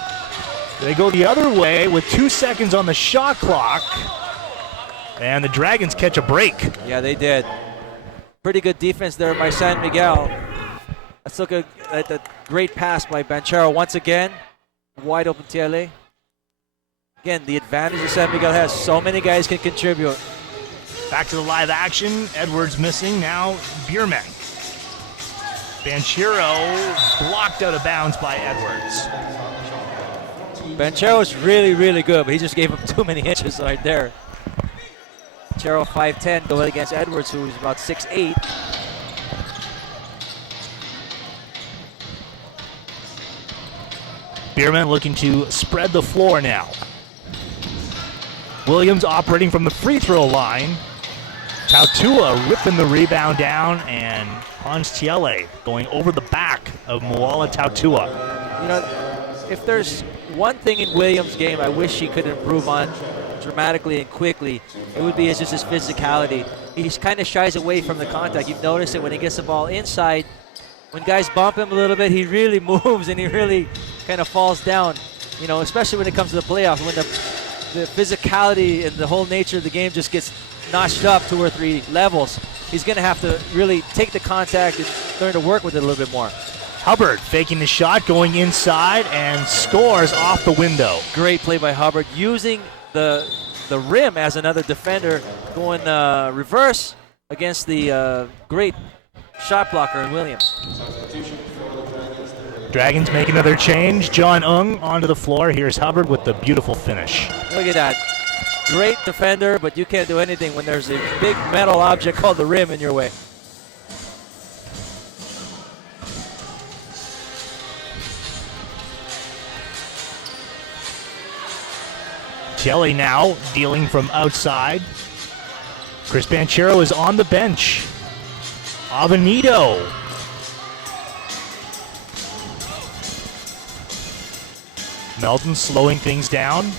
They go the other way with 2 seconds on the shot clock. And the Dragons catch a break. Yeah, they did. Pretty good defense there by San Miguel. Let's look at the great pass by Banchero once again. Wide open TLA. Again, the advantage that San Miguel has. So many guys can contribute. Back to the live action. Edwards missing. Now Beerman. Banchero blocked out of bounds by Edwards. Banchero's really, really good, but he just gave him too many inches right there. Banchero 5'10", going against Edwards, who's about 6'8". Beerman looking to spread the floor now. Williams operating from the free throw line. Tautua ripping the rebound down, and Hans Tiele going over the back of Moala Tautua. You know, if there's one thing in Williams' game I wish he could improve on dramatically and quickly, it would be just his physicality. He kind of shies away from the contact. You've noticed it when he gets the ball inside. When guys bump him a little bit, he really moves and he really kind of falls down, you know, especially when it comes to the playoffs, when the physicality and the whole nature of the game just gets notched up 2 or 3 levels. He's going to have to really take the contact and learn to work with it a little bit more. Hubbard faking the shot, going inside, and scores off the window. Great play by Hubbard, using the rim as another defender, going reverse against the great shot blocker in Williams. Dragons make another change. John Ung onto the floor. Here's Hubbard with the beautiful finish. Look at that. Great defender, but you can't do anything when there's a big metal object called the rim in your way. Kelly now dealing from outside. Chris Banchero is on the bench. Avenito. Melton slowing things down.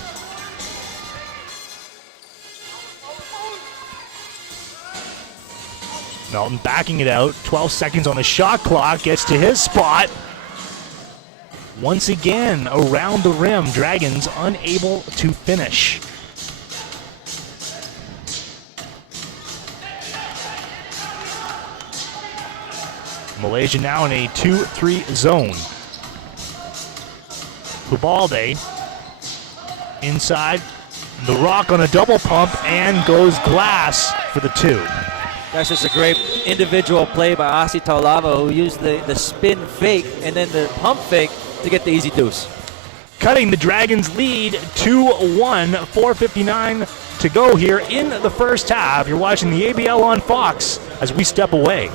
Melton backing it out. 12 seconds on the shot clock. Gets to his spot. Once again, around the rim. Dragons unable to finish. Malaysia now in a 2-3 zone. Hubalde inside. The Rock on a double pump and goes glass for the 2. That's just a great individual play by Asi Taulava, who used the spin fake and then the pump fake to get the easy deuce. Cutting the Dragons' lead 2-1, 4:59 to go here in the first half. You're watching the ABL on Fox as we step away.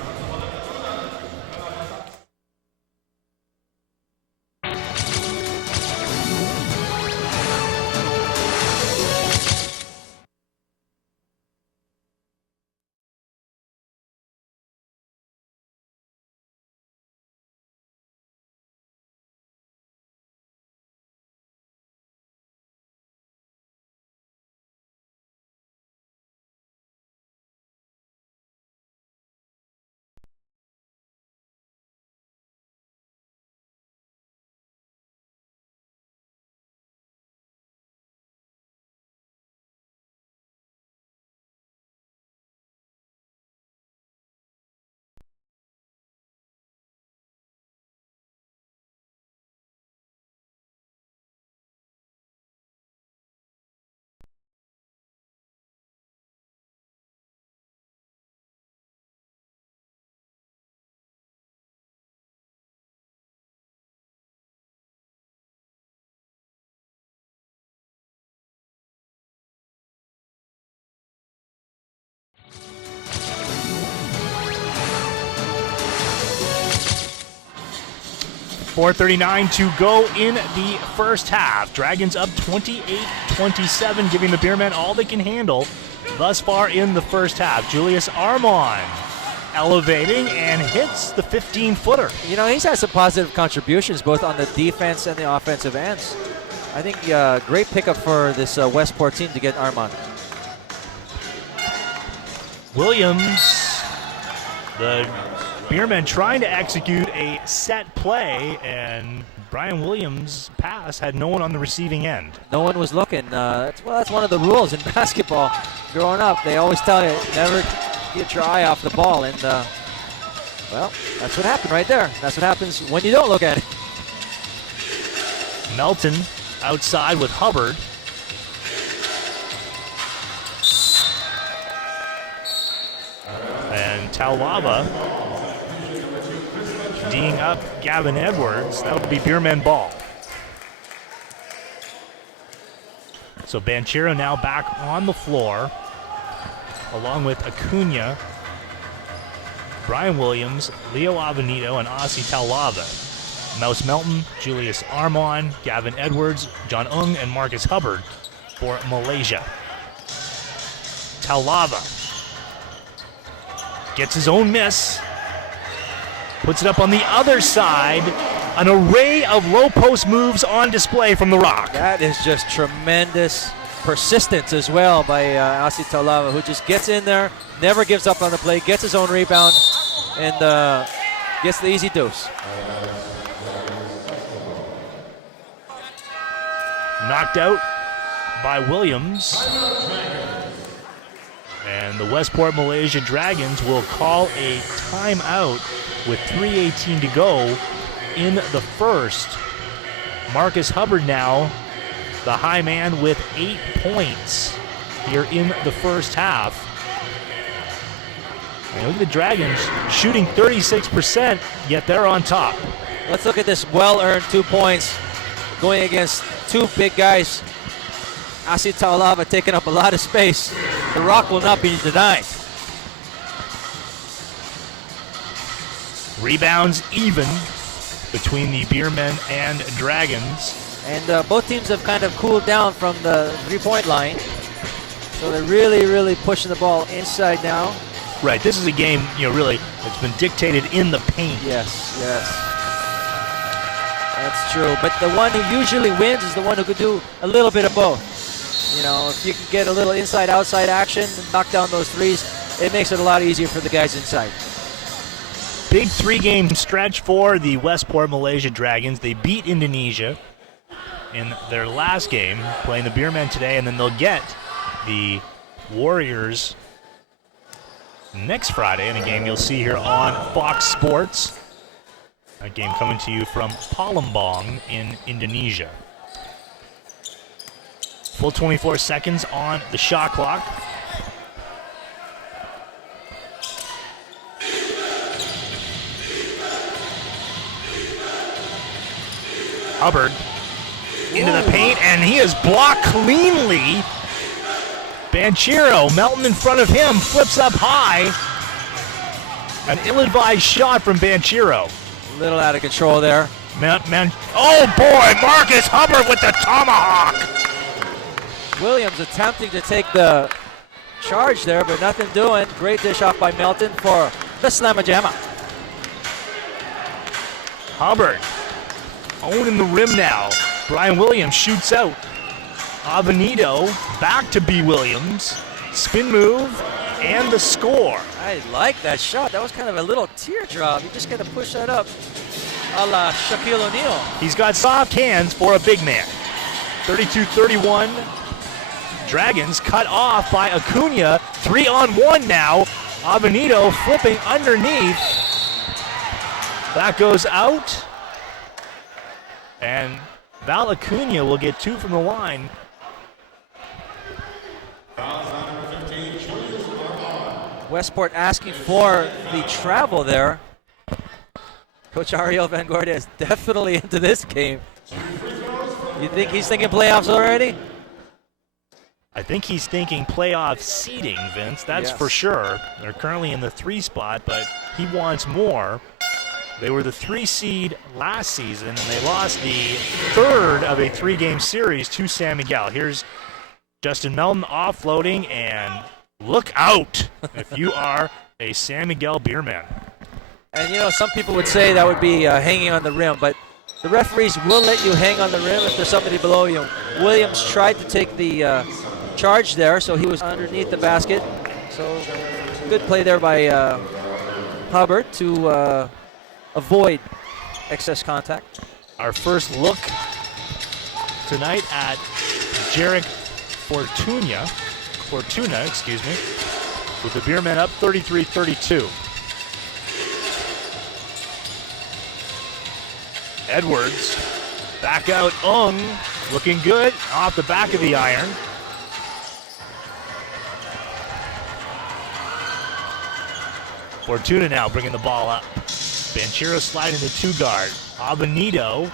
.439 to go in the first half. Dragons up 28-27, giving the Beermen all they can handle thus far in the first half. Julius Armon elevating and hits the 15-footer. You know, he's had some positive contributions both on the defense and the offensive ends. I think great pickup for this Westport team to get Armon. Williams The Beermen trying to execute a set play, and Brian Williams' pass had no one on the receiving end. No one was looking. That's one of the rules in basketball. Growing up, they always tell you never get your eye off the ball, and well, that's what happened right there. That's what happens when you don't look at it. Melton outside with Hubbard. And Taulava D'ing up Gavin Edwards. That would be Beerman ball. So Banchero now back on the floor, along with Acuna, Brian Williams, Leo Avenito, and Ossie Taulava. Mouse Melton, Julius Armon, Gavin Edwards, John Ung, and Marcus Hubbard for Malaysia. Taulava gets his own miss, puts it up on the other side. An array of low post moves on display from the Rock. That is just tremendous persistence as well by Ossie Taulava, who just gets in there, never gives up on the play, gets his own rebound, and gets the easy deuce. Knocked out by Williams. And the Westport Malaysia Dragons will call a timeout with 3:18 to go in the first. Marcus Hubbard now, the high man, with 8 points here in the first half. And look at the Dragons shooting 36%, yet they're on top. Let's look at this well-earned 2 points going against two big guys. Ossie Taulava taking up a lot of space. The Rock will not be denied. Rebounds even between the Beermen and Dragons. And both teams have kind of cooled down from the three-point line. So they're really pushing the ball inside now. Right, this is a game, really, it's been dictated in the paint. Yes. That's true. But the one who usually wins is the one who could do a little bit of both. If you can get a little inside-outside action and knock down those threes, it makes it a lot easier for the guys inside. Big 3-game stretch for the Westport Malaysia Dragons. They beat Indonesia in their last game, playing the Beermen today, and then they'll get the Warriors next Friday in a game you'll see here on Fox Sports. A game coming to you from Palembang in Indonesia. Full 24 seconds on the shot clock. Hubbard into the paint, and he is blocked cleanly. Banchero, Melton in front of him, flips up high. An ill-advised shot from Banchero. A little out of control there. Oh boy, Marcus Hubbard with the tomahawk. Williams attempting to take the charge there, but nothing doing. Great dish off by Melton for the Slamma-Jamma. Hubbard owning the rim now. Brian Williams shoots out. Avenito back to B. Williams. Spin move and the score. I like that shot. That was kind of a little teardrop. You just got to push that up a la Shaquille O'Neal. He's got soft hands for a big man. 32-31. Dragons cut off by Acuna. 3-on-1 now. Avenito flipping underneath. That goes out. And Val Acuna will get 2 from the line. Westport asking for the travel there. Coach Ariel Van Gorde is definitely into this game. You think he's thinking playoffs already? I think he's thinking playoff seeding, Vince. That's for sure. They're currently in the 3 spot, but he wants more. They were the 3 seed last season, and they lost the 3rd of a 3-game series to San Miguel. Here's Justin Melton offloading, and look out if you are a San Miguel Beerman. And some people would say that would be hanging on the rim, but the referees will let you hang on the rim if there's somebody below you. Williams tried to take the charge there, so he was underneath the basket. So good play there by Hubbard to avoid excess contact. Our first look tonight at Jarek Fortuna, with the Beermen up 33-32. Edwards, back out, looking good, off the back of the iron. Fortuna now bringing the ball up. Banchero sliding the 2-guard. Avenito.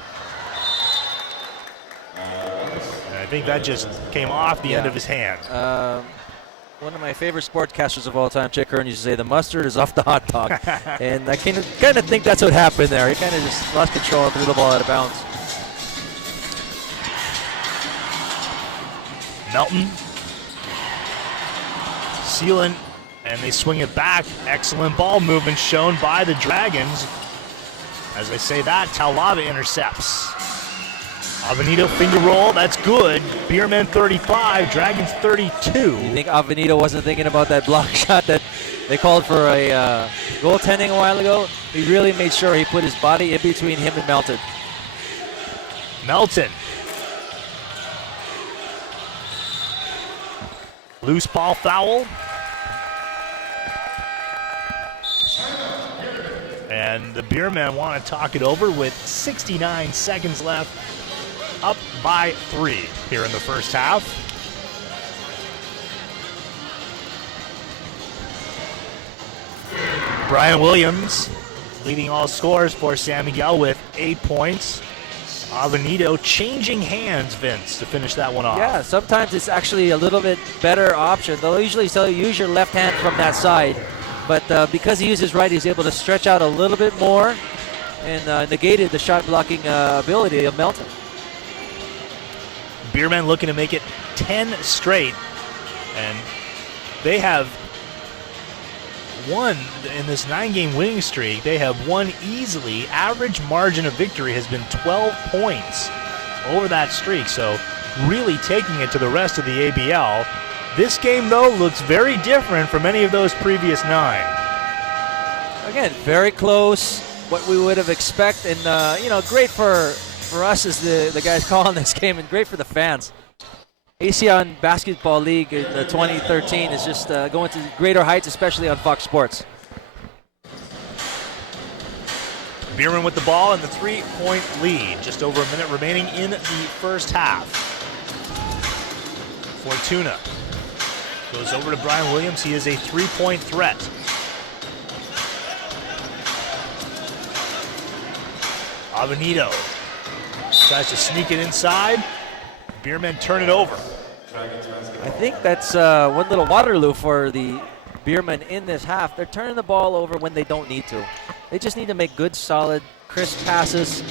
And I think that just came off the end of his hand. One of my favorite sportscasters of all time, Chick Hearn, used to say the mustard is off the hot dog. And I kind of think that's what happened there. He kind of just lost control and threw the ball out of bounds. Melton. Sealant. And they swing it back. Excellent ball movement shown by the Dragons. As I say that, Taulava intercepts. Avenito finger roll, that's good. Beerman 35, Dragons 32. You think Avenito wasn't thinking about that block shot that they called for a goaltending a while ago? He really made sure he put his body in between him and Melton. Melton. Loose ball foul. And the Beermen want to talk it over with 69 seconds left. Up by 3 here in the first half. Brian Williams leading all scores for San Miguel with 8 points. Avenito changing hands, Vince, to finish that one off. Yeah, sometimes it's actually a little bit better option. They'll usually tell you use your left hand from that side. But because he used his right, he's able to stretch out a little bit more and negated the shot blocking ability of Melton. Beerman looking to make it 10 straight, and they have won in this 9-game winning streak. They have won easily. Average margin of victory has been 12 points over that streak, so really taking it to the rest of the ABL. This game, though, looks very different from any of those previous 9. Again, very close, what we would have expected, and great for us as the guys calling this game, and great for the fans. ASEAN Basketball League in 2013 is just going to greater heights, especially on Fox Sports. Beerman with the ball and the 3-point lead. Just over a minute remaining in the first half. Fortuna goes over to Brian Williams. He is a 3-point threat. Avenito tries to sneak it inside. Beermen turn it over. I think that's one little Waterloo for the Beermen in this half. They're turning the ball over when they don't need to. They just need to make good, solid, crisp passes,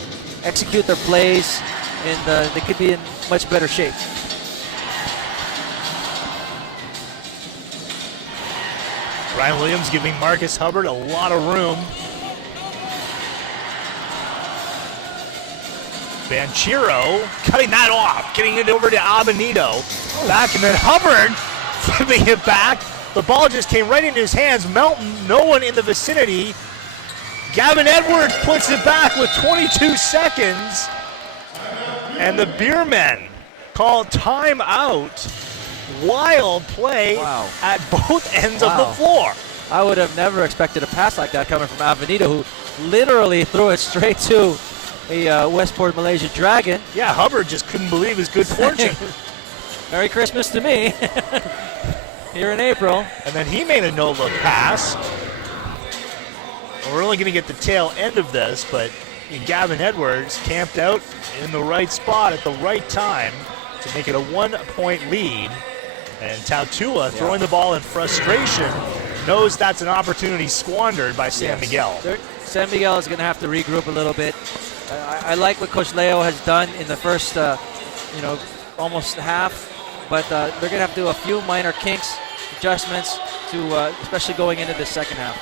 execute their plays, and they could be in much better shape. Brian Williams giving Marcus Hubbard a lot of room. Banchero cutting that off, getting it over to Avenito. Back, and then Hubbard giving it back. The ball just came right into his hands. Melton, no one in the vicinity. Gavin Edwards puts it back with 22 seconds. And the Beermen call timeout. Wild play at both ends of the floor. I would have never expected a pass like that coming from Avenito, who literally threw it straight to a Westports Malaysia Dragon. Yeah, Hubbard just couldn't believe his good fortune. Merry Christmas to me here in April. And then he made a no-look pass. Well, we're only going to get the tail end of this, but Gavin Edwards camped out in the right spot at the right time to make it a 1-point lead. And Tautua, throwing the ball in frustration, knows that's an opportunity squandered by San Miguel. San Miguel is going to have to regroup a little bit. I like what Coach Leo has done in the first, almost half, but they're going to have to do a few minor kinks, adjustments, to especially going into the second half.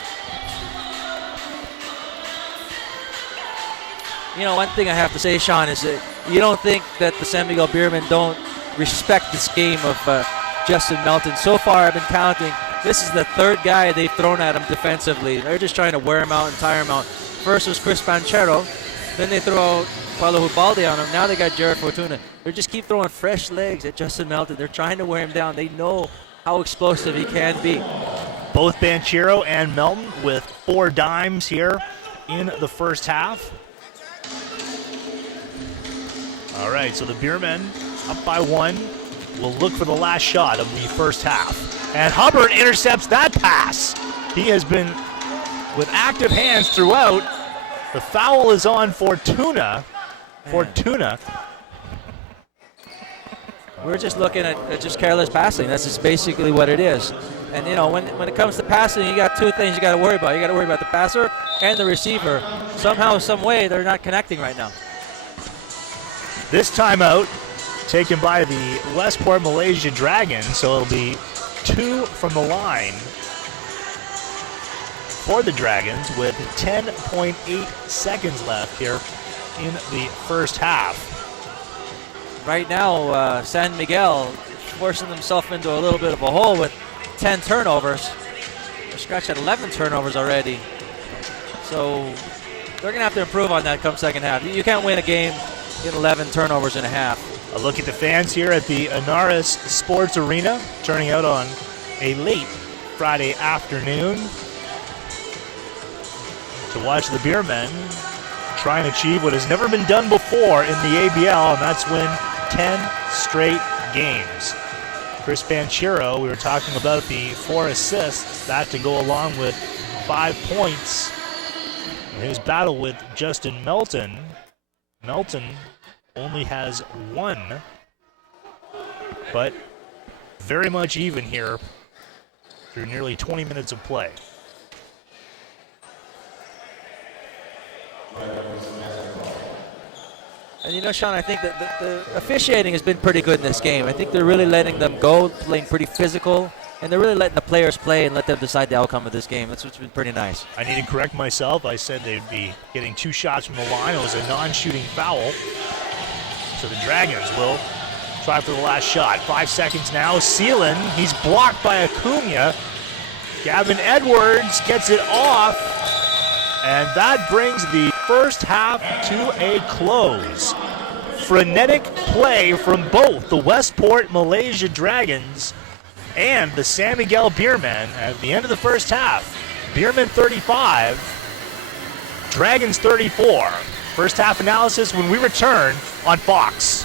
One thing I have to say, Sean, is that you don't think that the San Miguel Beermen don't respect this game of Justin Melton. So far, I've been counting This is the third guy they've thrown at him defensively. They're just trying to wear him out and tire him out. First was Chris Panchero. Then they throw out Paulo Hubalde on him. Now they got Jared Fortuna. They just keep throwing fresh legs at Justin Melton. They're trying to wear him down. They know how explosive he can be. Both Banchero and Melton with 4 dimes here in the first half. All right, so the Beermen up by 1 will look for the last shot of the first half. And Hubbard intercepts that pass. He has been with active hands throughout. The foul is on Fortuna. Fortuna. We're just looking at just careless passing. That's just basically what it is. And, you know, when it comes to passing, you got 2 things you got to worry about. You got to worry about the passer and the receiver. Somehow, some way, they're not connecting right now. This timeout taken by the Westport Malaysia Dragons, so it'll be 2 from the line for the Dragons with 10.8 seconds left here in the first half. Right now, San Miguel forcing themselves into a little bit of a hole with 10 turnovers. They're scratched at 11 turnovers already. So they're going to have to improve on that come second half. You can't win a game in 11 turnovers in a half. A look at the fans here at the Ynares Sports Arena, turning out on a late Friday afternoon to watch the Beermen try and achieve what has never been done before in the ABL, and that's win 10 straight games. Chris Banchero, we were talking about the 4 assists, that to go along with 5 points in his battle with Justin Melton. Melton only has 1, but very much even here through nearly 20 minutes of play. And you know, Sean, I think that the officiating has been pretty good in this game. I think they're really letting them go, playing pretty physical, and they're really letting the players play and let them decide the outcome of this game. That's what's been pretty nice. I need to correct myself. I said they'd be getting 2 shots from the line. It was a non-shooting foul. So the Dragons will try for the last shot. 5 seconds now. Seelan, he's blocked by Acuna. Gavin Edwards gets it off. And that brings the first half to a close. Frenetic play from both the Westport Malaysia Dragons and the San Miguel Beermen at the end of the first half. Beerman 35, Dragons 34. First half analysis when we return on Fox.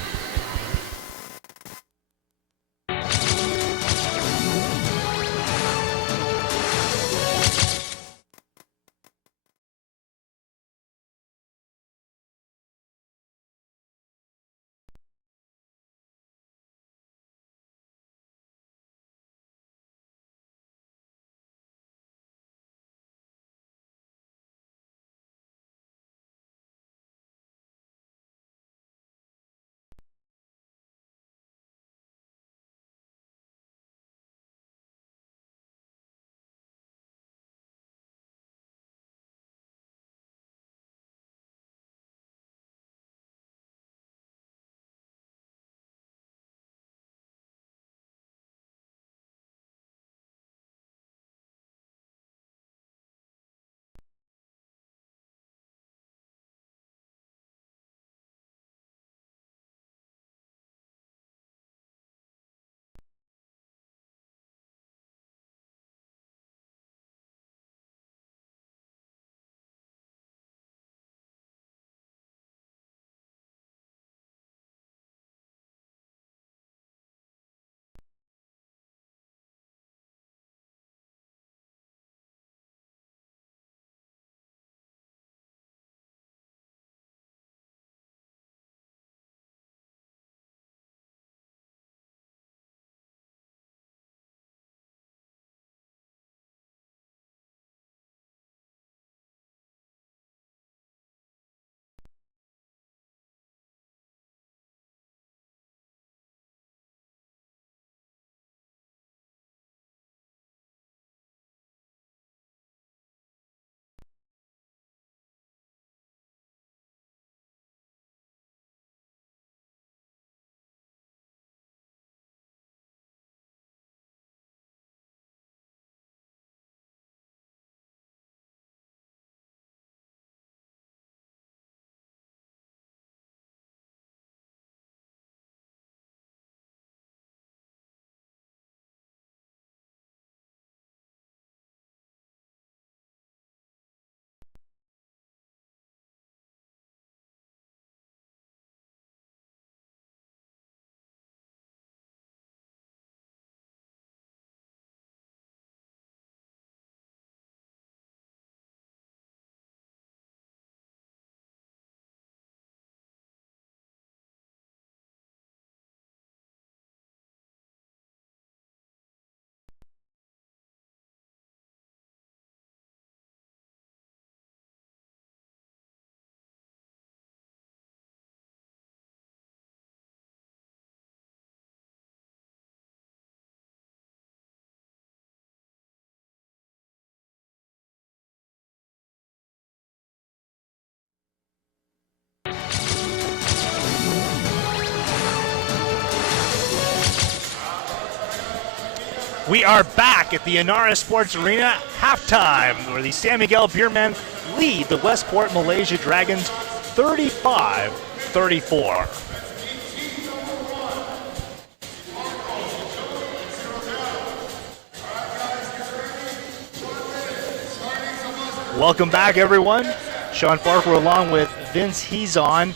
We are back at the Ynares Sports Arena halftime, where the San Miguel Beermen lead the Westport Malaysia Dragons 35-34. Welcome back, everyone. Sean Farquhar along with Vince Hezon.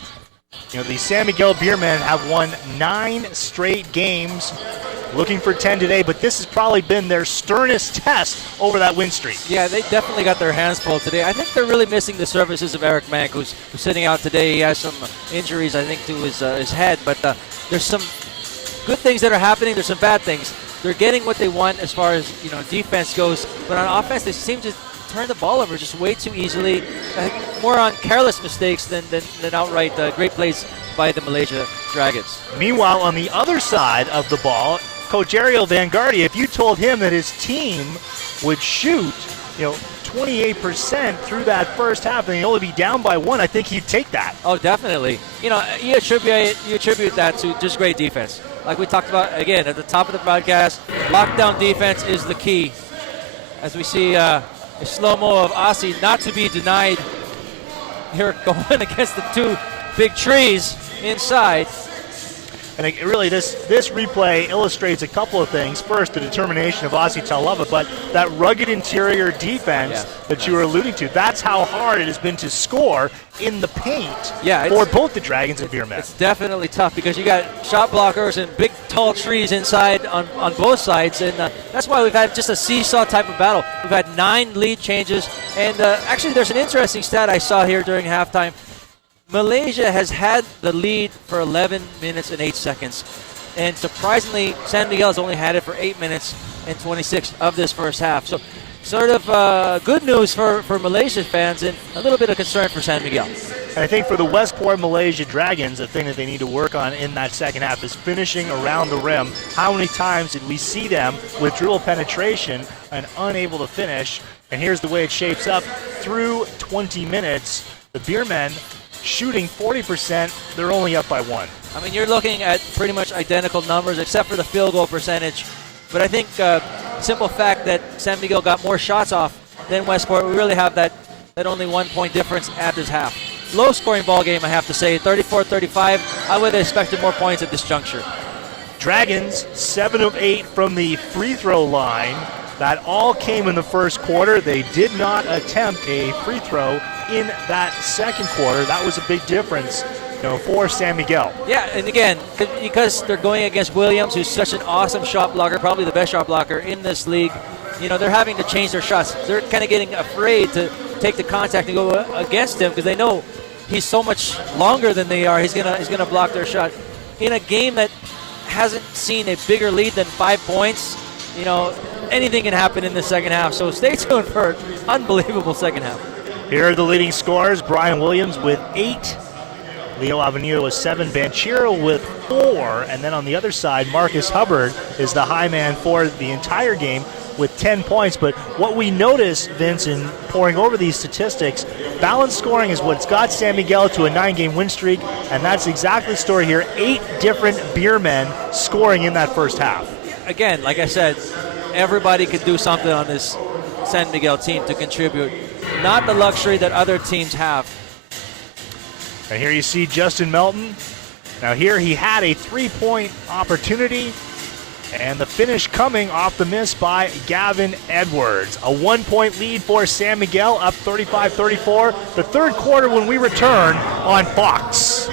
The San Miguel Beermen have won 9 straight games. Looking for 10 today, but this has probably been their sternest test over that win streak. Yeah, they definitely got their hands full today. I think they're really missing the services of Eric Mank, who's sitting out today. He has some injuries, I think, to his head, but there's some good things that are happening. There's some bad things. They're getting what they want as far as defense goes, but on offense, they seem to turn the ball over just way too easily. More on careless mistakes than outright great plays by the Malaysia Dragons. Meanwhile, on the other side of the ball, Coach Ariel Vanguardia, if you told him that his team would shoot, 28% through that first half and they'd only be down by 1, I think he'd take that. Oh, definitely. You attribute that to just great defense. Like we talked about, again, at the top of the broadcast, lockdown defense is the key. As we see a slow-mo of Aussie not to be denied here going against the 2 big trees inside. And really, this replay illustrates a couple of things. First, the determination of Aussie Talava, but that rugged interior defense that you were alluding to, that's how hard it has been to score in the paint for both the Dragons and Beermen. It's definitely tough because you got shot blockers and big, tall trees inside on both sides, and that's why we've had just a seesaw type of battle. We've had 9 lead changes, and actually there's an interesting stat I saw here during halftime. Malaysia has had the lead for 11 minutes and 8 seconds. And surprisingly, San Miguel has only had it for 8 minutes and 26 of this first half. So sort of good news for Malaysia fans and a little bit of concern for San Miguel. And I think for the Westport Malaysia Dragons, the thing that they need to work on in that second half is finishing around the rim. How many times did we see them with dribble penetration and unable to finish? And here's the way it shapes up. Through 20 minutes, the Beermen shooting 40%, they're only up by 1. I mean, you're looking at pretty much identical numbers except for the field goal percentage. But I think simple fact that San Miguel got more shots off than Westport, we really have that only 1 point difference at this half. Low scoring ball game, I have to say, 34-35. I would have expected more points at this juncture. Dragons, 7 of 8 from the free throw line. That all came in the first quarter. They did not attempt a free throw in that second quarter. That was a big difference, for San Miguel. Yeah, and again, because they're going against Williams, who's such an awesome shot blocker, probably the best shot blocker in this league, they're having to change their shots. They're kind of getting afraid to take the contact and go against him because they know he's so much longer than they are. He's gonna block their shot. In a game that hasn't seen a bigger lead than 5 points, anything can happen in the second half. So stay tuned for an unbelievable second half. Here are the leading scorers. Brian Williams with 8. Leo Avenir with 7. Banchero with 4. And then on the other side, Marcus Hubbard is the high man for the entire game with 10 points. But what we notice, Vince, in pouring over these statistics, balanced scoring is what's got San Miguel to a 9-game win streak. And that's exactly the story here. 8 different Beermen scoring in that first half. Again, like I said, everybody could do something on this San Miguel team to contribute. Not the luxury that other teams have. And here you see Justin Melton. Now here he had a 3-point opportunity, and the finish coming off the miss by Gavin Edwards. A 1-point lead for San Miguel, up 35-34. The third quarter when we return on Fox.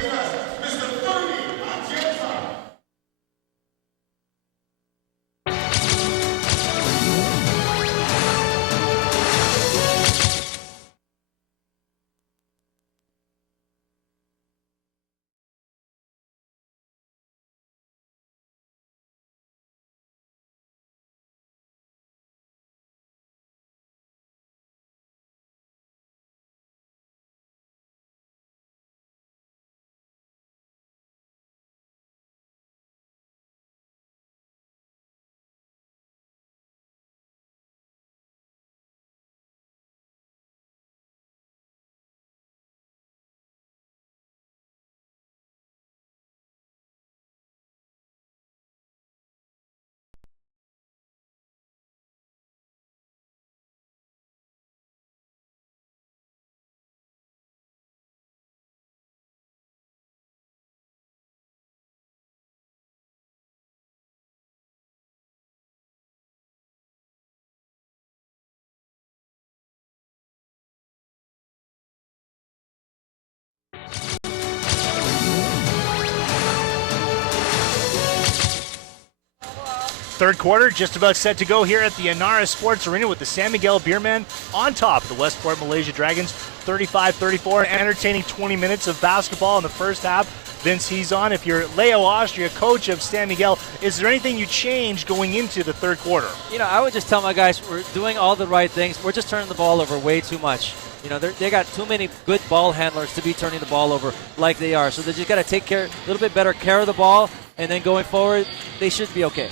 Third quarter just about set to go here at the Ynares Sports Arena with the San Miguel Beermen on top of the Westport Malaysia Dragons, 35-34. An entertaining 20 minutes of basketball in the first half. Vince, he's on. If you're Leo Austria, coach of San Miguel, is there anything you change going into the third quarter? You know, I would just tell my guys we're doing all the right things. We're just turning the ball over way too much. You know, they got too many good ball handlers to be turning the ball over like they are. So they just got to take care, a little bit better care of the ball, and then going forward, they should be okay.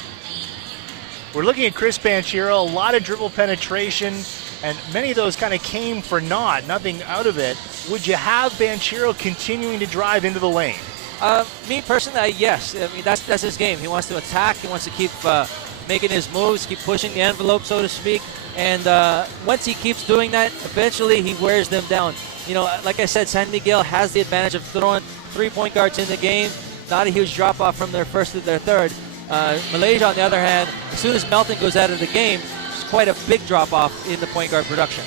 We're looking at Chris Banchero, a lot of dribble penetration, and many of those kind of came for naught, nothing out of it. Would you have Banchero continuing to drive into the lane? Me personally, yes. I mean, that's his game. He wants to attack. He wants to keep making his moves, keep pushing the envelope, so to speak. And once he keeps doing that, eventually he wears them down. You know, like I said, San Miguel has the advantage of throwing 3 point guards in the game. Not a huge drop-off from their first to their third. Malaysia, on the other hand, as soon as Melton goes out of the game, it's quite a big drop-off in the point guard production.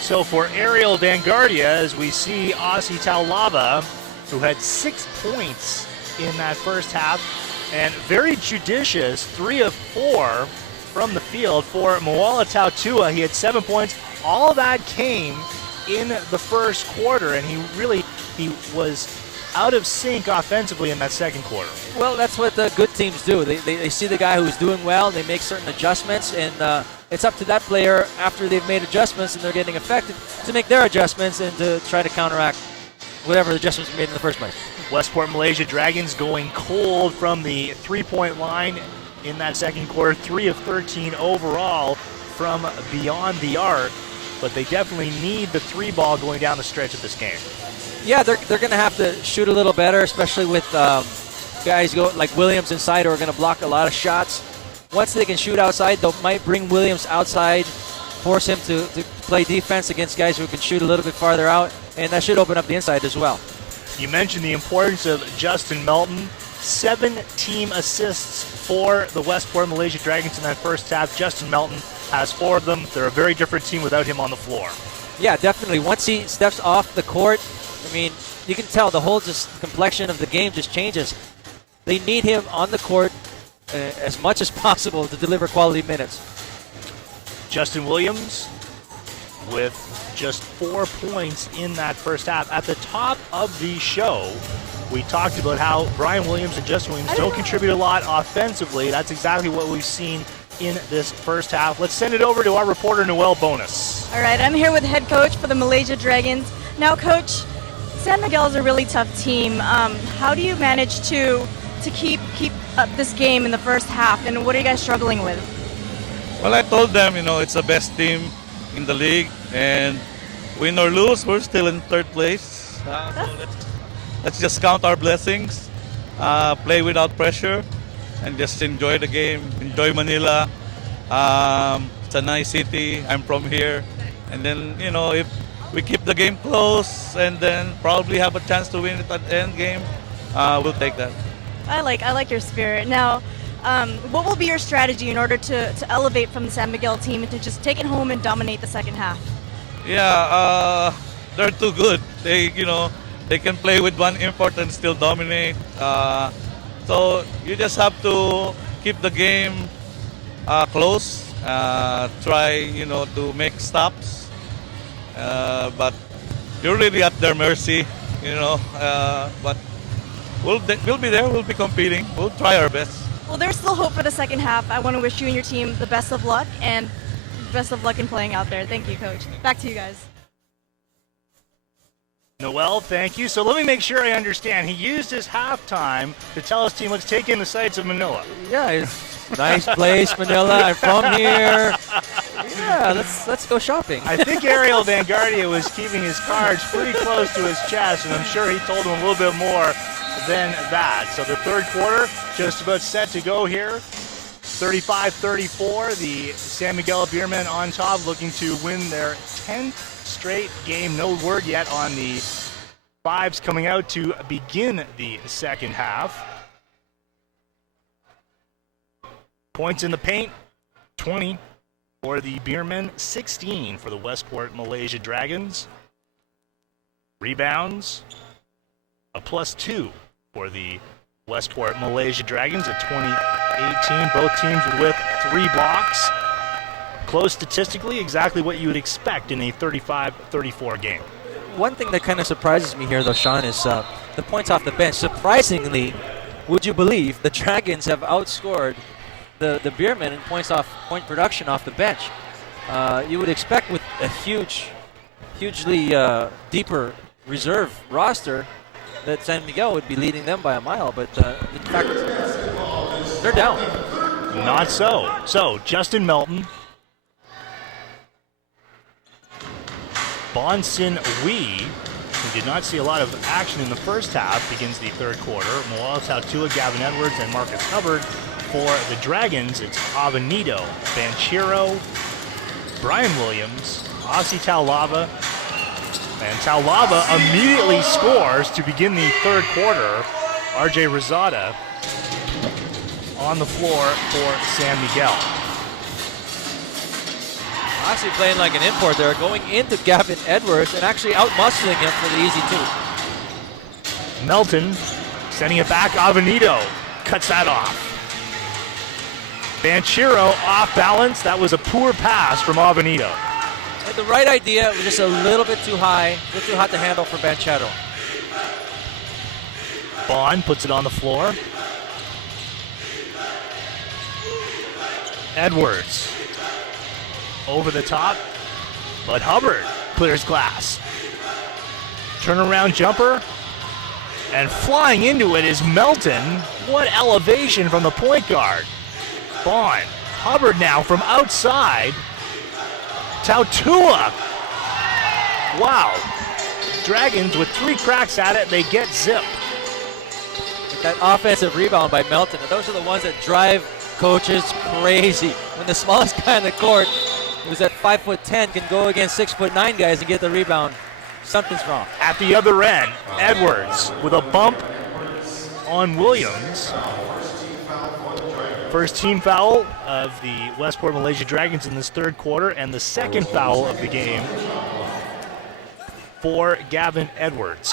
So for Ariel Vanguardia, as we see Aussie Taulava, who had 6 points in that first half, and very judicious, 3 of 4 from the field. For Moala Tautua, he had 7 points. All that came in the first quarter, and he was out of sync offensively in that second quarter. Well, that's what the good teams do. They see the guy who's doing well, they make certain adjustments, and it's up to that player after they've made adjustments and they're getting affected to make their adjustments and to try to counteract whatever the adjustments were made in the first place. Westport Malaysia Dragons going cold from the three-point line in that second quarter, 3 of 13 overall from beyond the arc, but they definitely need the 3 ball going down the stretch of this game. Yeah, they're going to have to shoot a little better, especially with guys like Williams inside who are going to block a lot of shots. Once they can shoot outside, they might bring Williams outside, force him to play defense against guys who can shoot a little bit farther out, and that should open up the inside as well. You mentioned the importance of Justin Melton. 7 team assists for the Westport Malaysia Dragons in that first half. Justin Melton has 4 of them. They're a very different team without him on the floor. Yeah, definitely. Once he steps off the court, I mean, you can tell the whole complexion of the game just changes. They need him on the court as much as possible to deliver quality minutes. Justin Williams with just 4 points in that first half. At the top of the show, we talked about how Brian Williams and Justin Williams don't contribute a lot offensively. That's exactly what we've seen in this first half. Let's send it over to our reporter, Noel Bonus. All right, I'm here with head coach for the Malaysia Dragons. Now, Coach, San Miguel is a really tough team. How do you manage to keep up this game in the first half, and what are you guys struggling with? Well, I told them, it's the best team in the league, and win or lose, we're still in third place. So let's just count our blessings, play without pressure, and just enjoy the game, enjoy Manila. It's a nice city. I'm from here. And then, if we keep the game close and then probably have a chance to win it at the end game, we'll take that. I like your spirit. Now, what will be your strategy in order to elevate from the San Miguel team and to just take it home and dominate the second half? Yeah, they're too good. They can play with one import and still dominate. So you just have to keep the game close, try, to make stops. But you're really at their mercy, but we'll be there, we'll be competing, we'll try our best. Well, there's still hope for the second half. I want to wish you and your team the best of luck, and best of luck in playing out there. Thank you, Coach. Back to you guys. Noel, thank you. So let me make sure I understand. He used his halftime to tell his team, let's take in the sights of Manila. Yeah, it's nice place, Manila. I'm from here. Yeah, let's go shopping. I think Ariel Vanguardia was keeping his cards pretty close to his chest, and I'm sure he told him a little bit more than that. So the third quarter just about set to go here. 35-34, the San Miguel Beermen on top, looking to win their 10th straight game. No word yet on the fives coming out to begin the second half. Points in the paint, 20 for the Beermen, 16 for the Westport Malaysia Dragons. Rebounds, a +2 for the Westport Malaysia Dragons at 20. 18, both teams with 3 blocks. Close statistically, exactly what you would expect in a 35-34 game. One thing that kind of surprises me here, though, Sean, is the points off the bench. Surprisingly, would you believe the Dragons have outscored the Beermen in point production off the bench? You would expect with a hugely deeper reserve roster that San Miguel would be leading them by a mile, but in fact, they're down. Not so. So, Justin Melton, Bonson Wee, who did not see a lot of action in the first half, begins the third quarter. Moala Tautua, Gavin Edwards, and Marcus Hubbard. For the Dragons, it's Avenito, Banchero, Brian Williams, Aussie Taulava, and Taulava immediately scores to begin the third quarter. RJ Rosada on the floor for San Miguel. Actually playing like an import there, going into Gavin Edwards and actually out-muscling him for the easy 2. Melton sending it back. Avenito cuts that off. Banchero off balance. That was a poor pass from Avenito. With the right idea, it was just a little bit too high, a little too hot to handle for Banchero. Bond puts it on the floor. Edwards over the top, but Hubbard clears glass. Turnaround jumper, and flying into it is Melton. What elevation from the point guard. Bond, Hubbard now from outside. Tautua. Wow. Dragons with 3 cracks at it, they get zipped. With that offensive rebound by Melton, and those are the ones that drive coaches crazy. When the smallest guy on the court, who's at 5'10", can go against 6'9" guys and get the rebound, something's wrong. At the other end, Edwards with a bump on Williams. First team foul of the Westport Malaysia Dragons in this third quarter, and the second foul of the game for Gavin Edwards.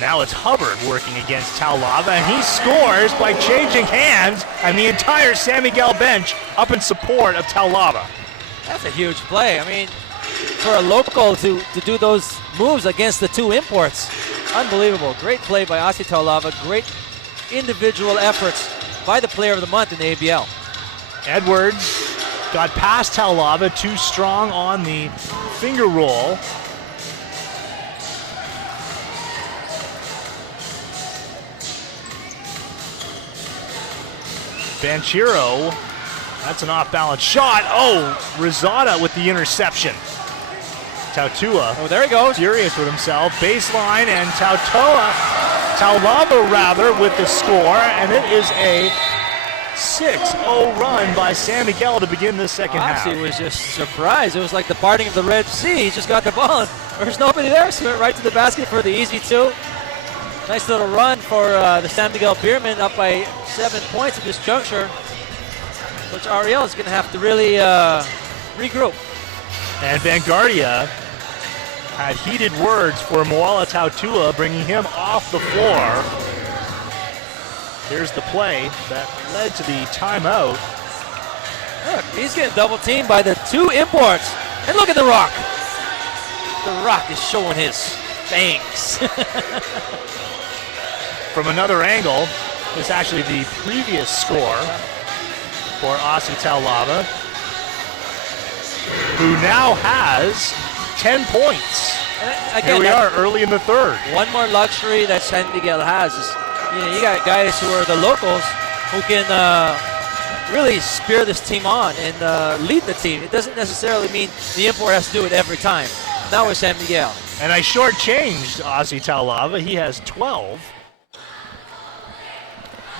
Now it's Hubbard working against Taulava, and he scores by changing hands, and the entire San Miguel bench up in support of Taulava. That's a huge play. I mean, for a local to do those moves against the 2 imports, unbelievable. Great play by Aussie Taulava. Great individual efforts by the player of the month in the ABL. Edwards got past Taulava, too strong on the finger roll. Banchero, that's an off-balance shot. Oh, Rosada with the interception. Tautua. Oh, there he goes. Furious with himself. Baseline, and Taulava rather, with the score, and it is a 6-0 run by San Miguel to begin this second half. He was just surprised. It was like the parting of the Red Sea. He just got the ball, and there's nobody there, so went right to the basket for the easy 2. Nice little run for the San Miguel Beermen, up by 7 points at this juncture. Coach Ariel is going to have to really regroup. And Vanguardia had heated words for Moala Tautua, bringing him off the floor. Here's the play that led to the timeout. Look, he's getting double teamed by the 2 imports. And look at the Rock. The Rock is showing his fangs. From another angle, it's actually the previous score for Aussie Taulava, who now has 10 points. Again, here we are early in the third. One more luxury that San Miguel has is, you got guys who are the locals who can really spear this team on and lead the team. It doesn't necessarily mean the import has to do it every time. Now with San Miguel. And I shortchanged Aussie Taulava. He has 12.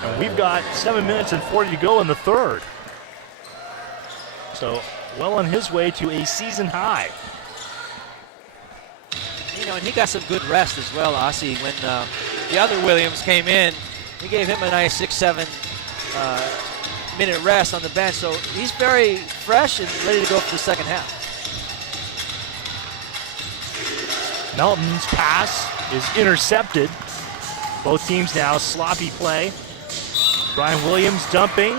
And we've got 7 minutes and 40 to go in the third. So well on his way to a season high. You know, and he got some good rest as well, Aussie. When the other Williams came in, he gave him a nice 6-7 minute rest on the bench. So he's very fresh and ready to go for the second half. Melton's pass is intercepted. Both teams now sloppy play. Brian Williams dumping,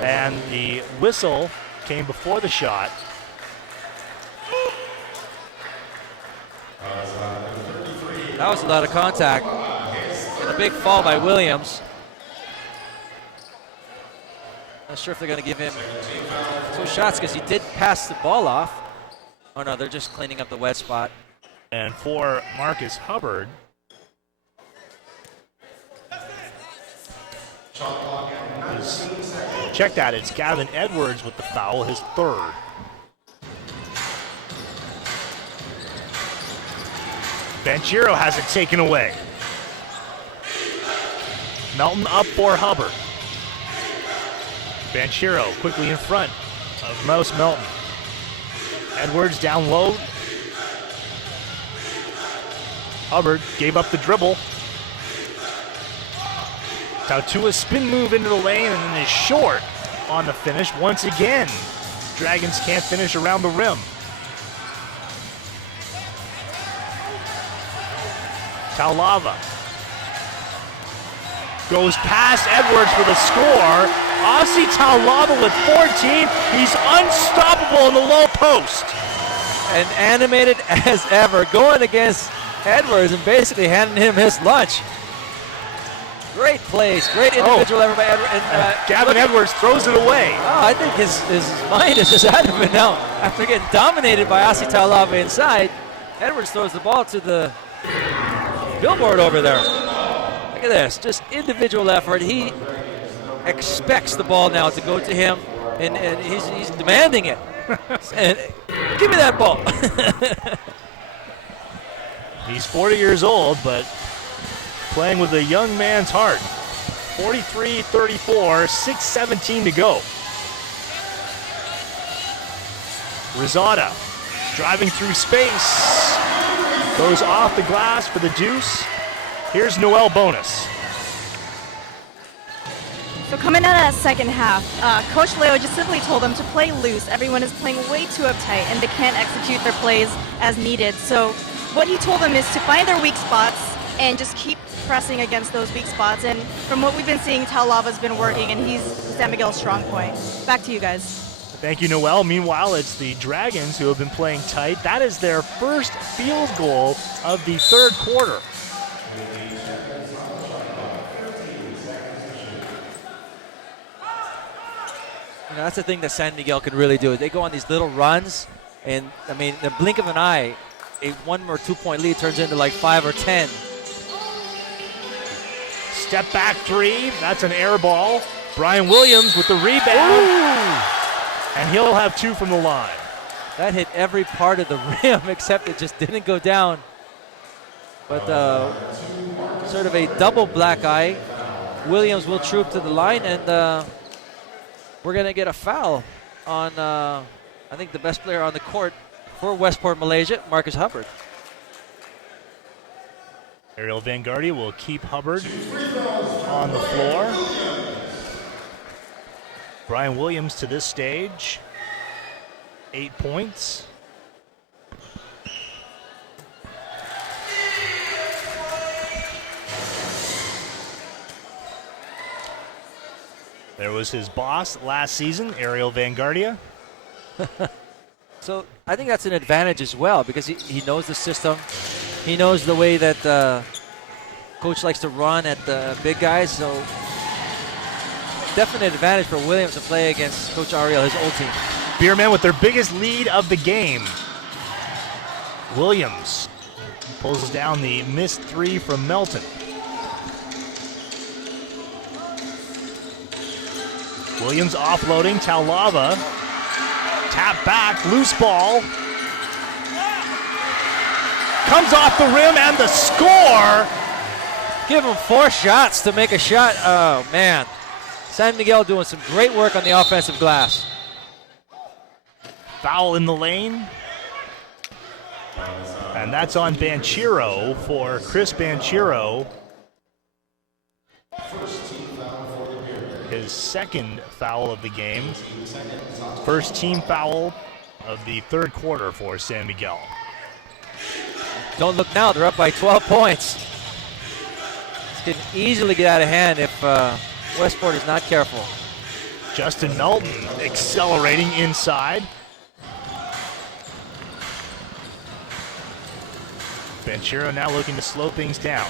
and the whistle came before the shot. That was a lot of contact. And a big fall by Williams. Not sure if they're going to give him 2 shots because he did pass the ball off. Oh no, they're just cleaning up the wet spot. And for Marcus Hubbard, check that, it's Gavin Edwards with the foul, his 3rd. Banchero has it taken away. Melton up for Hubbard. Banchero quickly in front of Mouse Melton. Edwards down low. Hubbard gave up the dribble. Tautua's spin move into the lane and then is short on the finish once again. Dragons can't finish around the rim. Taulava goes past Edwards for the score. Aussie Taulava with 14. He's unstoppable in the low post. And animated as ever, going against Edwards and basically handing him his lunch. Great plays, great individual effort by Edwards. Gavin Edwards throws it away. Oh, I think his mind is just out of it now. After getting dominated by Aussie Taulava inside, Edwards throws the ball to the billboard over there. Look at this, just individual effort. He expects the ball now to go to him, and he's demanding it. And give me that ball. He's 40 years old, but playing with a young man's heart. 43-34, 6:17 to go. Rosada driving through space. Goes off the glass for the deuce. Here's Noel Bonus. So coming out of that second half, Coach Leo just simply told them to play loose. Everyone is playing way too uptight, and they can't execute their plays as needed. So what he told them is to find their weak spots and just keep pressing against those weak spots. And from what we've been seeing, Taulava's been working, and he's San Miguel's strong point. Back to you guys. Thank you, Noel. Meanwhile, it's the Dragons who have been playing tight. That is their first field goal of the 3rd quarter. You know, that's the thing that San Miguel can really do. They go on these little runs, and I mean, in the blink of an eye, a 1 or 2 point lead turns into like 5 or 10. Step back 3, that's an air ball. Brian Williams with the rebound. Ooh. And he'll have 2 from the line. That hit every part of the rim except it just didn't go down. But sort of a double black eye. Williams will troop to the line, and we're going to get a foul on, I think, the best player on the court for Westport Malaysia, Marcus Hubbard. Ariel Vanguardia will keep Hubbard on the floor. Brian Williams to this stage, 8 points. There was his boss last season, Ariel Vanguardia. So I think that's an advantage as well because he knows the system. He knows the way that coach likes to run at the big guys. So definite advantage for Williams to play against Coach Ariel, his old team. Beerman with their biggest lead of the game. Williams pulls down the missed 3 from Melton. Williams offloading, Taulava. Tap back, loose ball. Comes off the rim and the score. Give him 4 shots to make a shot. Oh, man. San Miguel doing some great work on the offensive glass. Foul in the lane. And that's on Banchero for Chris Banchero. His 2nd foul of the game. First team foul of the 3rd quarter for San Miguel. Don't look now, they're up by 12 points. This can easily get out of hand if Westport is not careful. Justin Melton accelerating inside. Benchiro now looking to slow things down.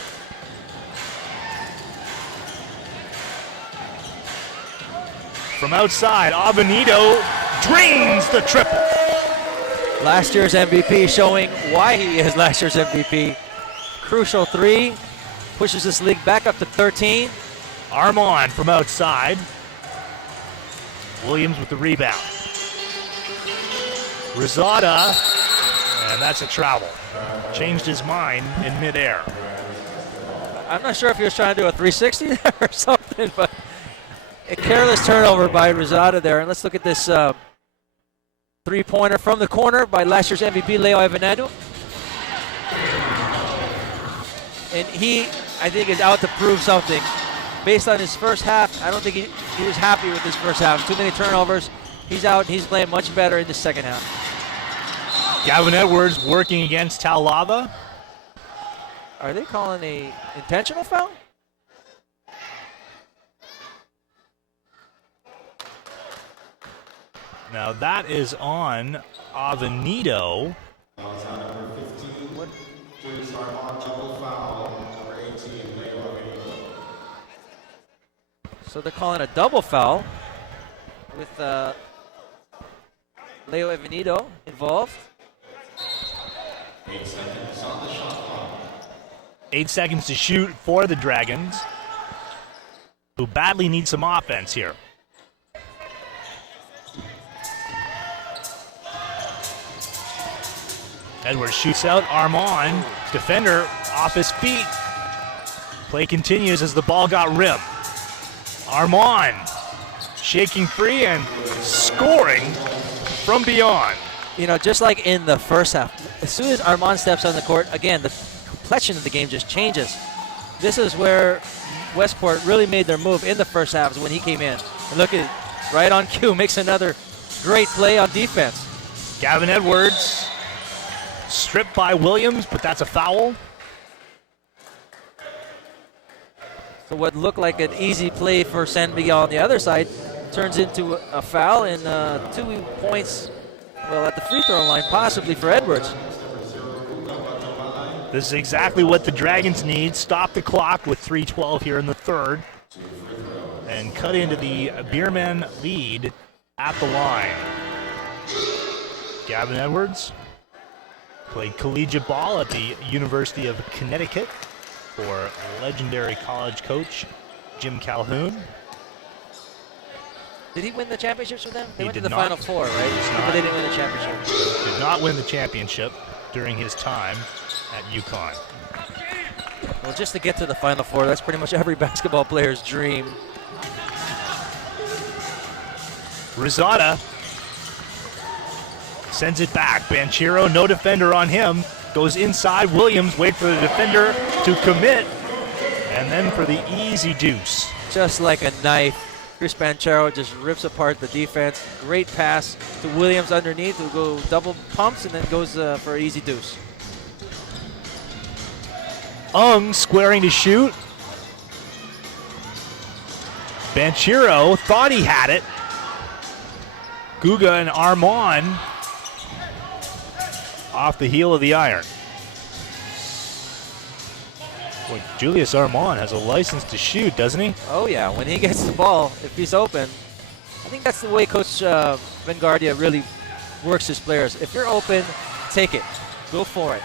From outside, Avenito drains the triple. Last year's MVP, showing why he is last year's MVP. Crucial three, pushes this league back up to 13. Armand from outside. Williams with the rebound. Rosada, and that's a travel. Changed his mind in midair. I'm not sure if he was trying to do a 360 there or something, but a careless turnover by Rosada there. And let's look at this three-pointer from the corner by last year's MVP, Leo Evanado. And he, I think, is out to prove something. Based on his first half, I don't think he was happy with his first half. Too many turnovers. He's out, and he's playing much better in the second half. Gavin Edwards working against Taulava. Are they calling a intentional foul? Now that is on Avenito. So they're calling a double foul with Leo Evanito involved. 8 seconds to shoot for the Dragons, who badly need some offense here. Edwards shoots out. Armand, defender, off his feet. Play continues as the ball got rim. Armand shaking free and scoring from beyond. You know, just like in the first half, as soon as Armand steps on the court, again, the complexion of the game just changes. This is where Westport really made their move in the first half, is when he came in. And look at it, right on cue, makes another great play on defense. Gavin Edwards stripped by Williams, but that's a foul. So what looked like an easy play for San Miguel on the other side turns into a foul, and 2 points, well, at the free throw line, possibly for Edwards. This is exactly what the Dragons need. Stop the clock with 3:12 here in the third and cut into the Beerman lead at the line. Gavin Edwards played collegiate ball at the University of Connecticut for legendary college coach Jim Calhoun. Did he win the championships with them? They He went to did the not. Final Four, right? But they didn't win the championship. Did not win the championship during his time at UConn. Well, just to get to the Final Four, that's pretty much every basketball player's dream. Rosada sends it back. Banchero, no defender on him. Goes inside. Williams, wait for the defender to commit. And then for the easy deuce. Just like a knife, Chris Banchero just rips apart the defense. Great pass to Williams underneath, who go double pumps and then goes for an easy deuce. Ung squaring to shoot. Banchero thought he had it. Guga and Armand off the heel of the iron. Boy, Julius Armand has a license to shoot, doesn't he? Oh yeah, when he gets the ball, if he's open, I think that's the way Coach Vanguardia really works his players. If you're open, take it. Go for it.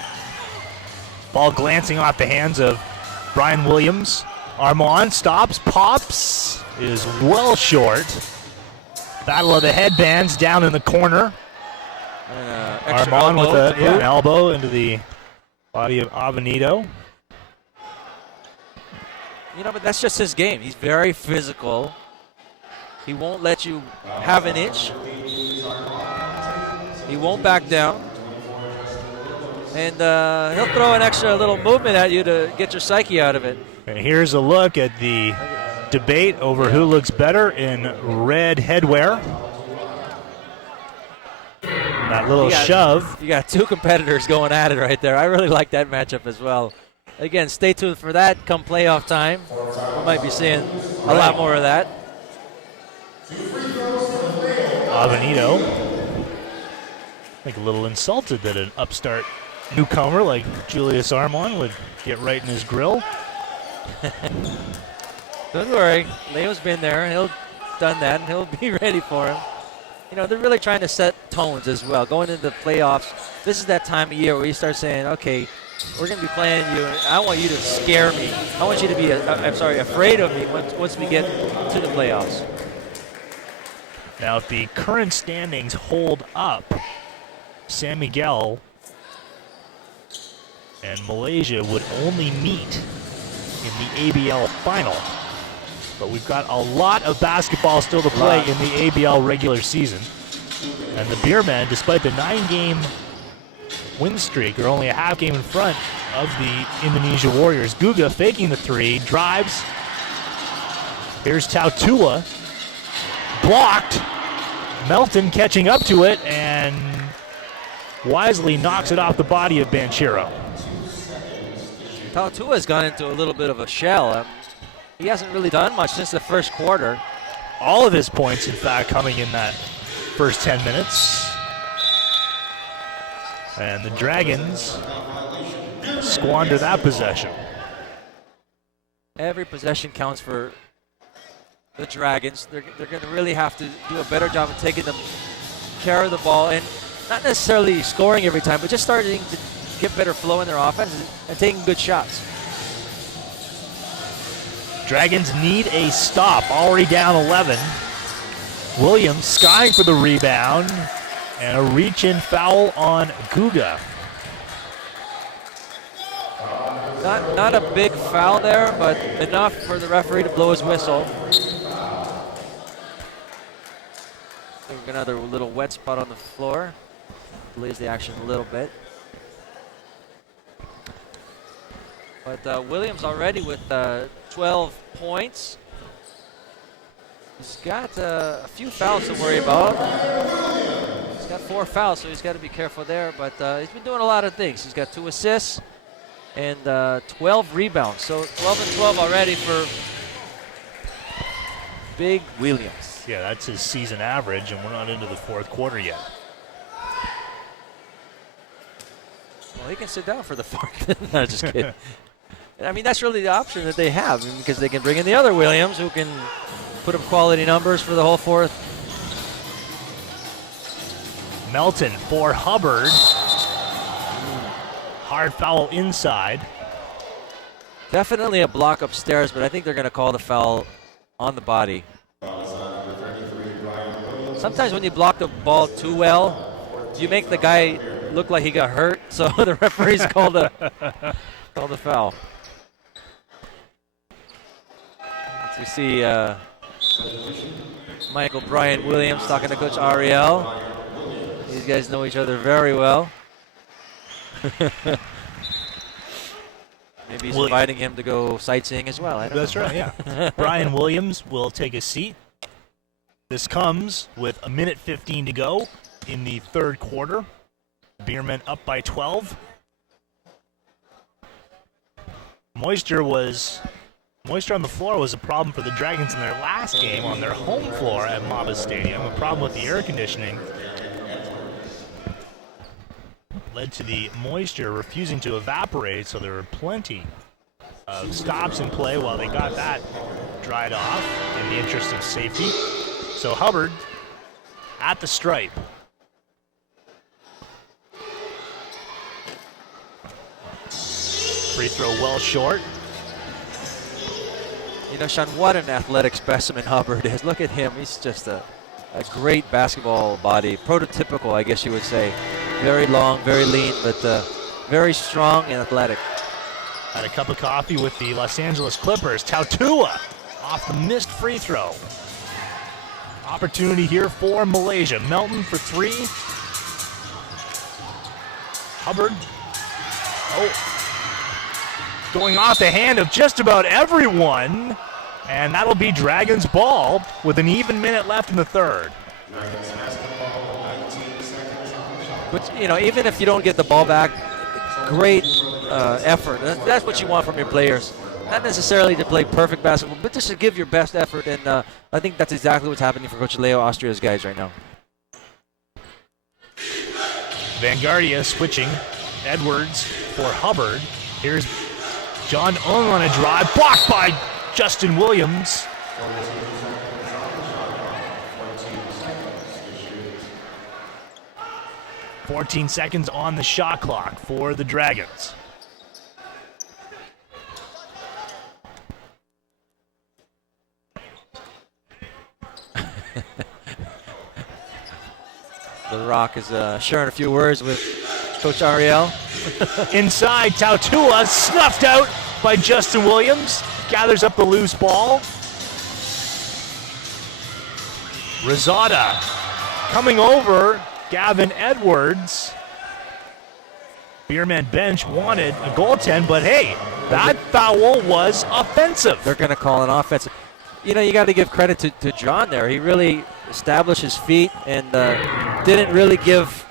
Ball glancing off the hands of Brian Williams. Armand stops, pops, is well short. Battle of the headbands down in the corner. Armand with an elbow into the body of Avenito. You know, but that's just his game. He's very physical. He won't let you have an inch. He won't back down. And he'll throw an extra little movement at you to get your psyche out of it. And here's a look at the debate over who looks better in red headwear. That little shove. You got two competitors going at it right there. I really like that matchup as well. Again, stay tuned for that come playoff time. We might be seeing a lot more of that. Avenito, I think a little insulted that an upstart newcomer like Julius Armon would get right in his grill. Don't worry, Leo's been there. He'll done that, and he'll be ready for him. You know, they're really trying to set tones as well. Going into the playoffs, this is that time of year where you start saying, okay, we're going to be playing you, and I want you to scare me. I want you to be, afraid of me once we get to the playoffs. Now, if the current standings hold up, San Miguel and Malaysia would only meet in the ABL final. But we've got a lot of basketball still to play in the ABL regular season. And the Beermen, despite the 9-game win streak, are only a half game in front of the Indonesia Warriors. Guga faking the three, drives. Here's Tautua. Blocked. Melton catching up to it and wisely knocks it off the body of Banchero. Tautua's gone into a little bit of a shell. He hasn't really done much since the first quarter. All of his points, in fact, coming in that first 10 minutes. And the Dragons squander that possession. Every possession counts for the Dragons. They're going to really have to do a better job of taking them care of the ball and not necessarily scoring every time, but just starting to get better flow in their offense and taking good shots. Dragons need a stop, already down 11. Williams skying for the rebound, and a reach-in foul on Guga. Not a big foul there, but enough for the referee to blow his whistle. Another little wet spot on the floor. Delays the action a little bit. But Williams already with 12 points. He's got a few fouls to worry about. He's got 4 fouls, so he's got to be careful there. But he's been doing a lot of things. He's got 2 assists and 12 rebounds. So 12 and 12 already for Big Williams. Yeah, that's his season average, and we're not into the fourth quarter yet. Well, he can sit down for the fourth. No, just kidding. I mean, that's really the option that they have, because they can bring in the other Williams who can put up quality numbers for the whole fourth. Melton for Hubbard. Hard foul inside. Definitely a block upstairs, but I think they're going to call the foul on the body. Sometimes when you block the ball too well, you make the guy look like he got hurt, so the referees called the foul. We see Michael Brian Williams talking to Coach Ariel. These guys know each other very well. Maybe he's inviting him to go sightseeing as well. That's right, yeah. Brian Williams will take a seat. This comes with 1:15 to go in the third quarter. Beerman up by 12. Moisture on the floor was a problem for the Dragons in their last game on their home floor at Maba Stadium. A problem with the air conditioning led to the moisture refusing to evaporate, so there were plenty of stops in play while they got that dried off in the interest of safety. So Hubbard at the stripe. Free throw well short. You know, Sean, what an athletic specimen Hubbard is. Look at him. He's just a great basketball body. Prototypical, I guess you would say. Very long, very lean, but very strong and athletic. Had a cup of coffee with the Los Angeles Clippers. Tautua off the missed free throw. Opportunity here for Malaysia. Melton for 3. Hubbard. Going off the hand of just about everyone. And that'll be Dragons ball with an even minute left in the third. But, you know, even if you don't get the ball back, great effort. That's what you want from your players. Not necessarily to play perfect basketball, but just to give your best effort. And I think that's exactly what's happening for Coach Leo Austria's guys right now. Vanguardia switching. Edwards for Hubbard. Here's John Ung on a drive. Blocked by Justin Williams. "14 seconds on the shot clock for the Dragons. The Rock is sharing a few words with Coach Ariel. Inside, Tautua snuffed out by Justin Williams. Gathers up the loose ball. Rosada coming over. Gavin Edwards. Beerman bench wanted a goaltend, but hey, that foul was offensive. They're going to call an offensive. You know, you got to give credit to John there. He really established his feet and didn't really give.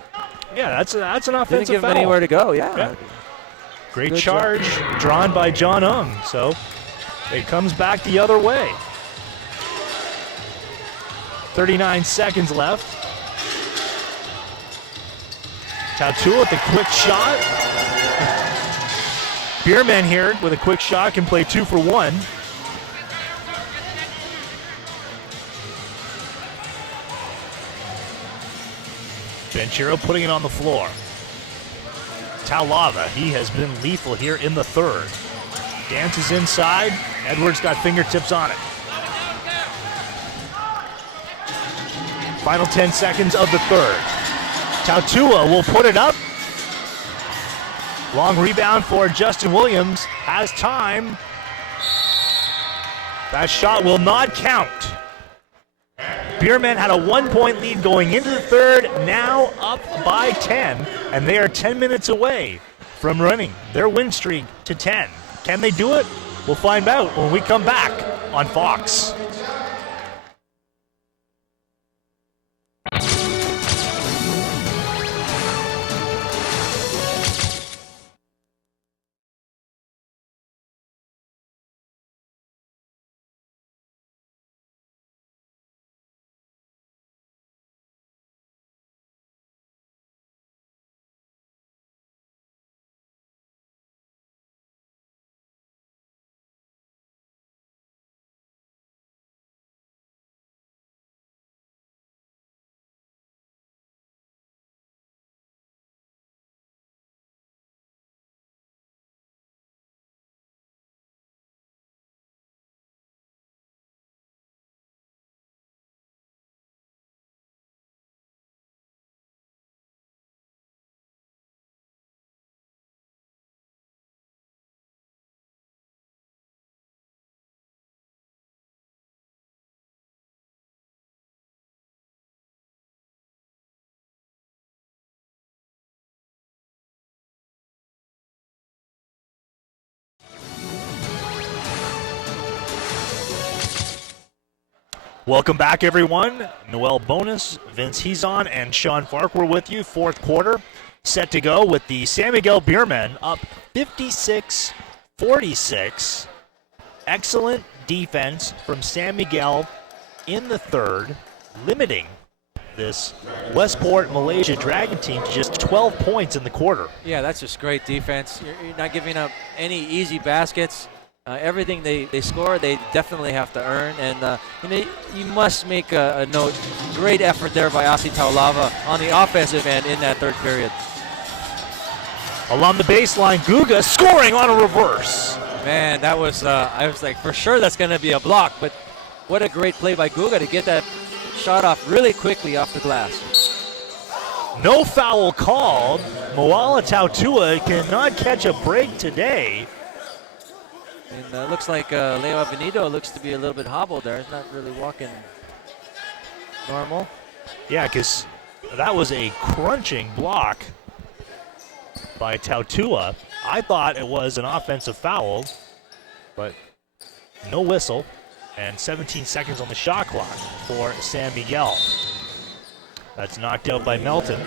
Yeah, that's an offensive Didn't give foul. him anywhere to go. Yeah. Great Good charge drawn by John Ung. So it comes back the other way. 39 seconds left. Tautua with a quick shot. Beerman here with a quick shot can play 2 for 1. Benchiro putting it on the floor. Taulava, he has been lethal here in the third. Dances inside. Edwards got fingertips on it. Final 10 seconds of the third. Tautua will put it up. Long rebound for Justin Williams. Has time. That shot will not count. Beerman had a 1-point lead going into the third, now up by 10, and they are 10 minutes away from running their win streak to 10. Can they do it? We'll find out when we come back on Fox. Welcome back, everyone. Noel Bonus, Vince Hezon, and Sean Farquhar with you. Fourth quarter set to go with the San Miguel Beermen up 56-46. Excellent defense from San Miguel in the third, limiting this Westport Malaysia Dragon team to just 12 points in the quarter. Yeah, that's just great defense. You're not giving up any easy baskets. Everything they score, they definitely have to earn. And you must make a note. Great effort there by Asi Taulava on the offensive end in that third period. Along the baseline, Guga scoring on a reverse. Man, that was, I was like, for sure that's going to be a block. But what a great play by Guga to get that shot off really quickly off the glass. No foul called. Moala Tautua cannot catch a break today. And looks like Leo Avenido looks to be a little bit hobbled there. He's not really walking normal. Yeah, because that was a crunching block by Tautua. I thought it was an offensive foul, but no whistle. And 17 seconds on the shot clock for San Miguel. That's knocked out by Melton.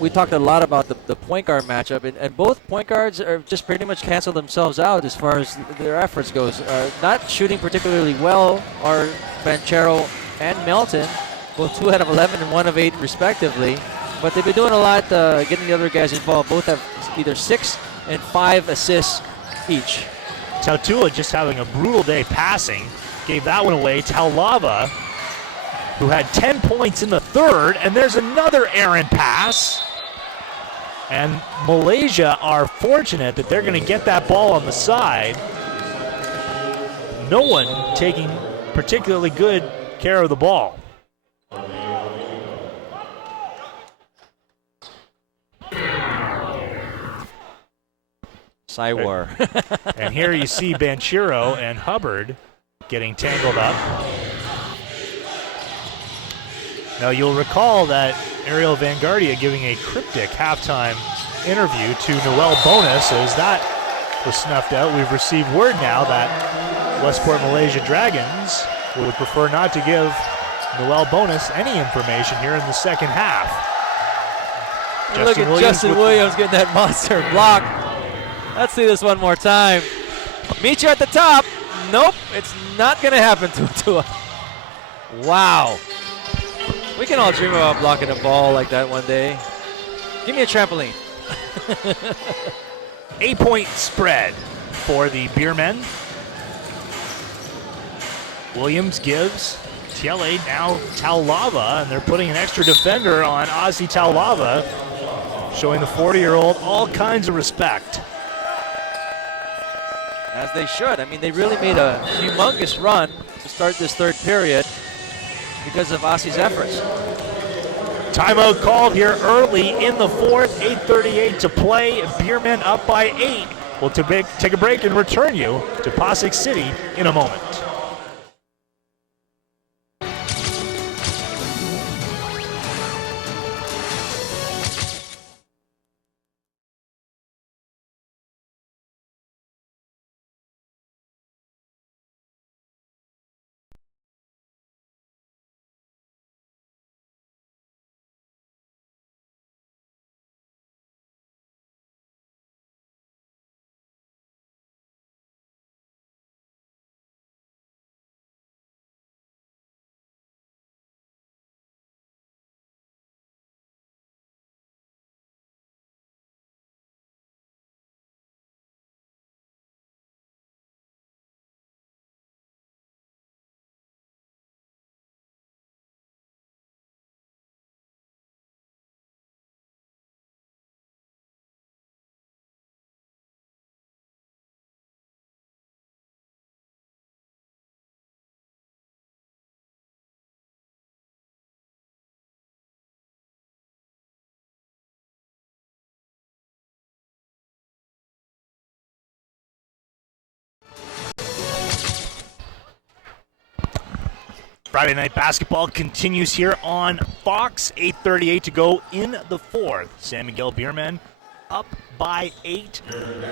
we talked a lot about the point guard matchup, and both point guards are just pretty much canceled themselves out as far as their efforts goes. Not shooting particularly well are Banchero and Melton, both 2 out of 11 and 1 of 8 respectively. But they've been doing a lot getting the other guys involved. Both have either 6 and 5 assists each. Tautua just having a brutal day passing. Gave that one away. Taulava, who had 10 points in the third, and there's another errant pass. And Malaysia are fortunate that they're going to get that ball on the side. No one taking particularly good care of the ball. Cywar. And here you see Banchero and Hubbard getting tangled up. Now you'll recall that Ariel Vanguardia giving a cryptic halftime interview to Noel Bonus. As that was snuffed out, we've received word now that Westport Malaysia Dragons would prefer not to give Noel Bonus any information here in the second half. Look at Justin Williams getting that monster block. Let's see this one more time. Meet you at the top. Nope, it's not going to happen to Tua. Wow. We can all dream about blocking a ball like that one day. Give me a trampoline. 8-point spread for the Beermen. Williams gives Tiele now Taulava, and they're putting an extra defender on Ozzy Taulava, showing the 40-year-old all kinds of respect. As they should. I mean, they really made a humongous run to start this third period because of Ozzy's efforts. Timeout called here early in the fourth, 8:38 to play. Beermen up by 8. We'll take a break and return you to Pasig City in a moment. Friday night basketball continues here on Fox. 8:38 to go in the fourth. San Miguel Beermen up by 8.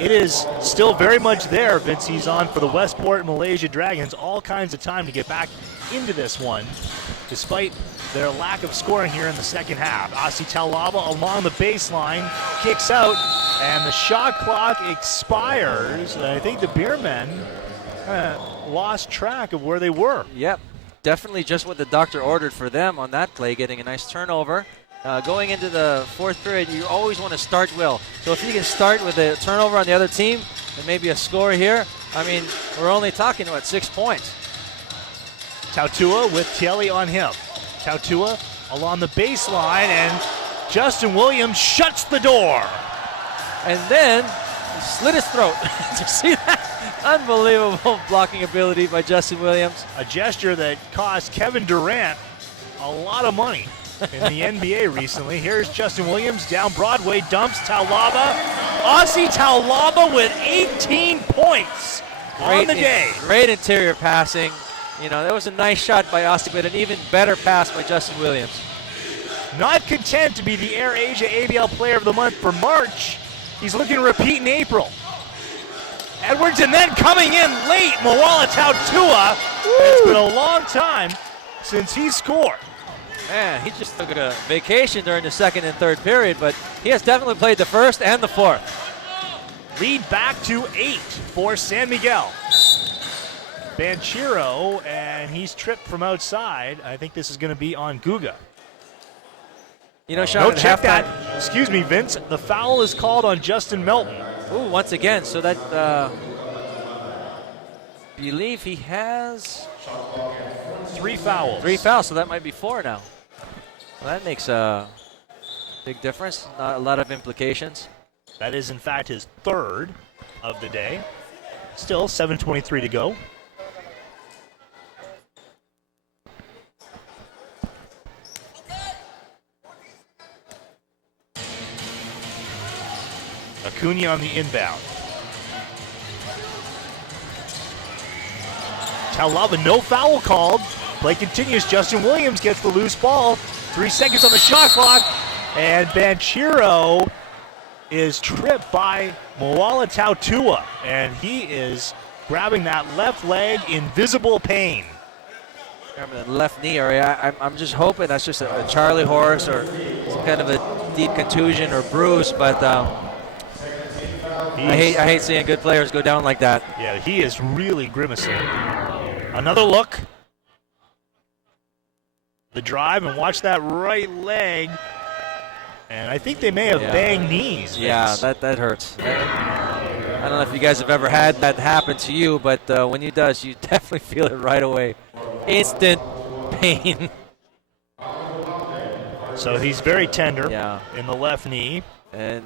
It is still very much there, Vince. He's on for the Westport Malaysia Dragons. All kinds of time to get back into this one, despite their lack of scoring here in the second half. Asi Taulava along the baseline, kicks out, and the shot clock expires. I think the Beermen lost track of where they were. Yep. Definitely just what the doctor ordered for them on that play, getting a nice turnover. Going into the fourth period, you always want to start well. So if you can start with a turnover on the other team and maybe a score here, I mean, we're only talking about 6 points. Tautua with Tiele on him. Tautua along the baseline, and Justin Williams shuts the door. And then he slit his throat. Did you see that? Unbelievable blocking ability by Justin Williams. A gesture that cost Kevin Durant a lot of money in the NBA recently. Here's Justin Williams down Broadway, dumps Taulava. Aussie Taulava with 18 points on the day. Great interior passing. You know, that was a nice shot by Aussie, but an even better pass by Justin Williams. Not content to be the Air Asia ABL Player of the Month for March, he's looking to repeat in April. Edwards, and then coming in late, Mawala Tautua. It's been a long time since he scored. Man, he just took a vacation during the second and third period, but he has definitely played the first and the fourth. Lead back to 8 for San Miguel. Banchero, and he's tripped from outside. I think this is going to be on Guga. You know, Sean, No, at check halftime- that. Excuse me, Vince. The foul is called on Justin Melton. Ooh, once again, so that believe he has 3 fouls. 3 fouls, so that might be 4 now. Well, that makes a big difference. Not a lot of implications. That is, in fact, his 3rd of the day. Still 7:23 to go. Acuna on the inbound. Taulava, no foul called. Play continues. Justin Williams gets the loose ball. 3 seconds on the shot clock. And Banchero is tripped by Moala Tautua. And he is grabbing that left leg in visible pain. Remember the left knee area. I'm just hoping that's just a Charlie horse or some kind of a deep contusion or bruise, but I hate seeing good players go down like that. Yeah, he is really grimacing. Another look. The drive, and watch that right leg. And I think they may have banged knees. Yeah, Vince. that hurts. I don't know if you guys have ever had that happen to you, but when it does, you definitely feel it right away. Instant pain. So he's very tender Yeah. in the left knee. And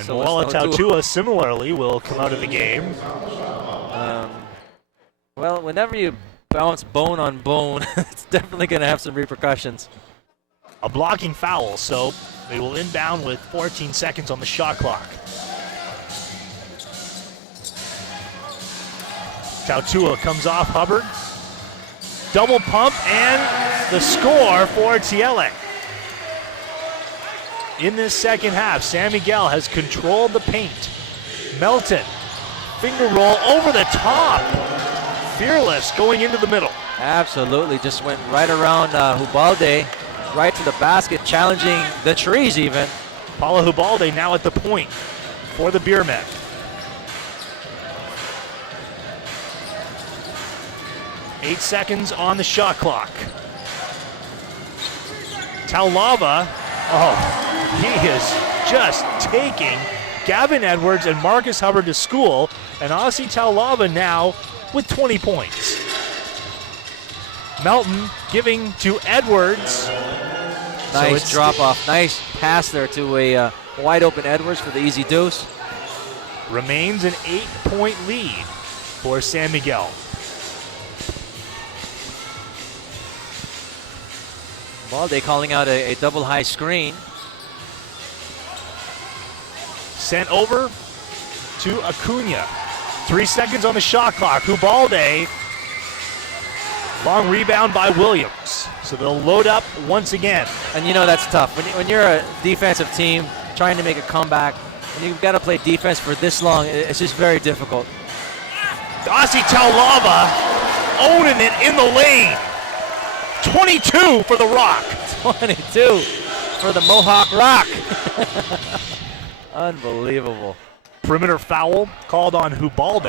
so Moala is Tautua similarly will come out of the game. Well, whenever you bounce bone on bone, it's definitely going to have some repercussions. A blocking foul, so they will inbound with 14 seconds on the shot clock. Tautua comes off Hubbard. Double pump and the score for Tiele. In this second half, San Miguel has controlled the paint. Melton, finger roll over the top. Fearless going into the middle. Absolutely, just went right around Hubalde, right to the basket, challenging the trees even. Paula Hubalde now at the point for the Beermen. Eight seconds on the shot clock. Taulava, he is just taking Gavin Edwards and Marcus Hubbard to school, and Aussie Taulava now with 20 points. Melton giving to Edwards. Nice drop off, nice pass there to a wide open Edwards for the easy deuce. Remains an 8-point lead for San Miguel. Balde calling out a double high screen. Sent over to Acuna. 3 seconds on the shot clock. Hubalde. Long rebound by Williams. So they'll load up once again. And you know that's tough. When you're a defensive team trying to make a comeback, and you've got to play defense for this long, it's just very difficult. Aussie Taulava owning it in the lane. 22 for the Rock. 22 for the Mohawk Rock. Unbelievable. Perimeter foul called on Hubalde.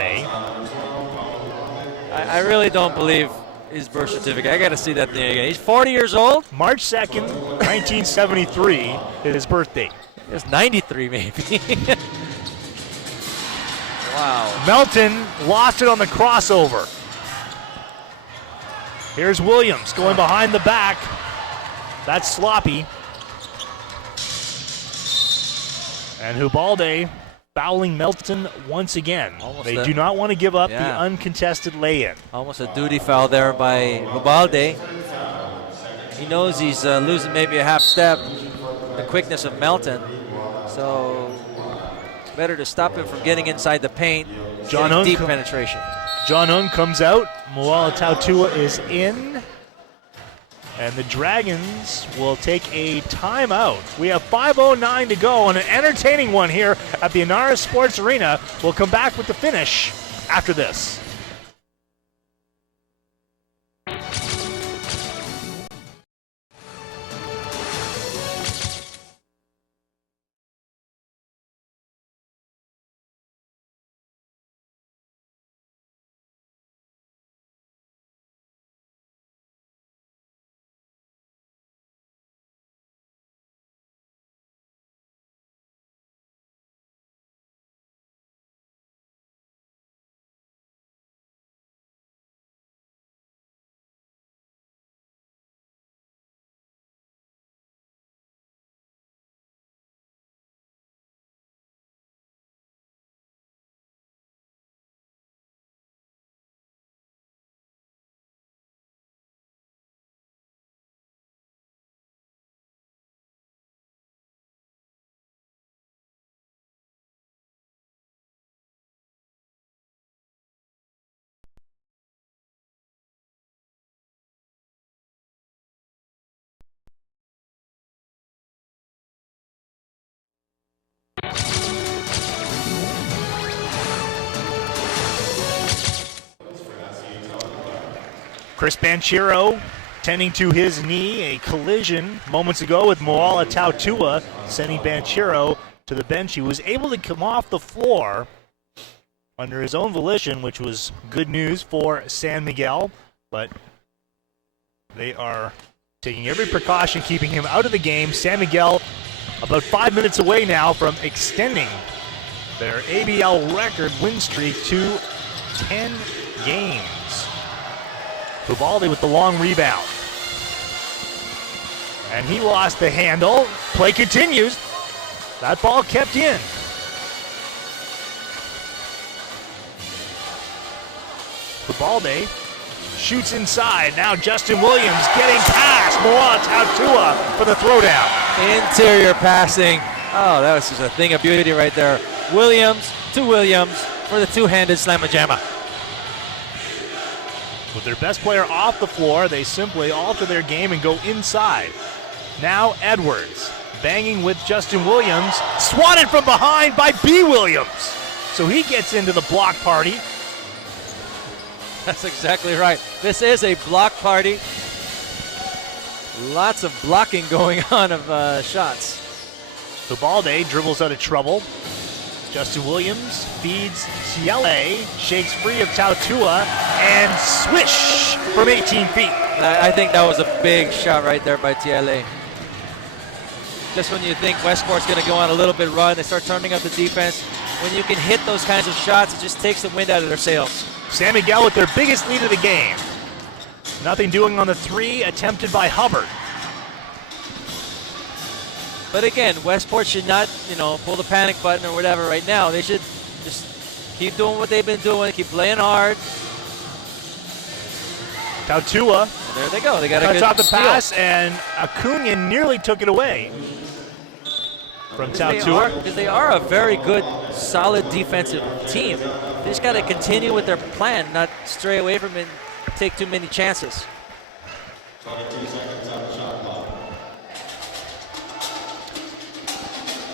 I really don't believe his birth certificate. I got to see that thing again. He's 40 years old. March 2nd, 1973 is his birthday. It's 93 maybe. Wow. Melton lost it on the crossover. Here's Williams going behind the back. That's sloppy. And Hubalde fouling Melton once again. They do not want to give up the uncontested lay-in. Almost a duty foul there by Hubalde. He knows he's losing maybe a half step, the quickness of Melton. So better to stop him from getting inside the paint. John Deep penetration. John Ung comes out. Moala Tautua is in. And the Dragons will take a timeout. We have 5:09 to go on an entertaining one here at the Ynares Sports Arena. We'll come back with the finish after this. Chris Banchero tending to his knee, a collision moments ago with Moala Tautua, sending Banchero to the bench. He was able to come off the floor under his own volition, which was good news for San Miguel, but they are taking every precaution, keeping him out of the game. San Miguel about 5 minutes away now from extending their ABL record win streak to 10 games. Ubaldi with the long rebound. And he lost the handle. Play continues. That ball kept in. Ubaldi shoots inside. Now Justin Williams getting past Moala Tautua for the throwdown. Interior passing. Oh, that was just a thing of beauty right there. Williams to Williams for the two-handed slamma-jamma. With their best player off the floor, they simply alter their game and go inside. Now Edwards banging with Justin Williams, swatted from behind by B. Williams. So he gets into the block party. That's exactly right. This is a block party. Lots of blocking going on of shots. Ubaldi dribbles out of trouble. Justin Williams feeds Tiele, shakes free of Tautua, and swish from 18 feet. I think that was a big shot right there by Tiele. Just when you think Westport's going to go on a little bit run, they start turning up the defense. When you can hit those kinds of shots, it just takes the wind out of their sails. San Miguel with their biggest lead of the game. Nothing doing on the three attempted by Hubbard. But again, Westport should not, pull the panic button or whatever right now. They should just keep doing what they've been doing, keep playing hard. Tautua. There they go. They got a cuts good off the steal. pass, and Acuna nearly took it away from Tautua. Because they are a very good, solid defensive team. They just got to continue with their plan, not stray away from it and take too many chances.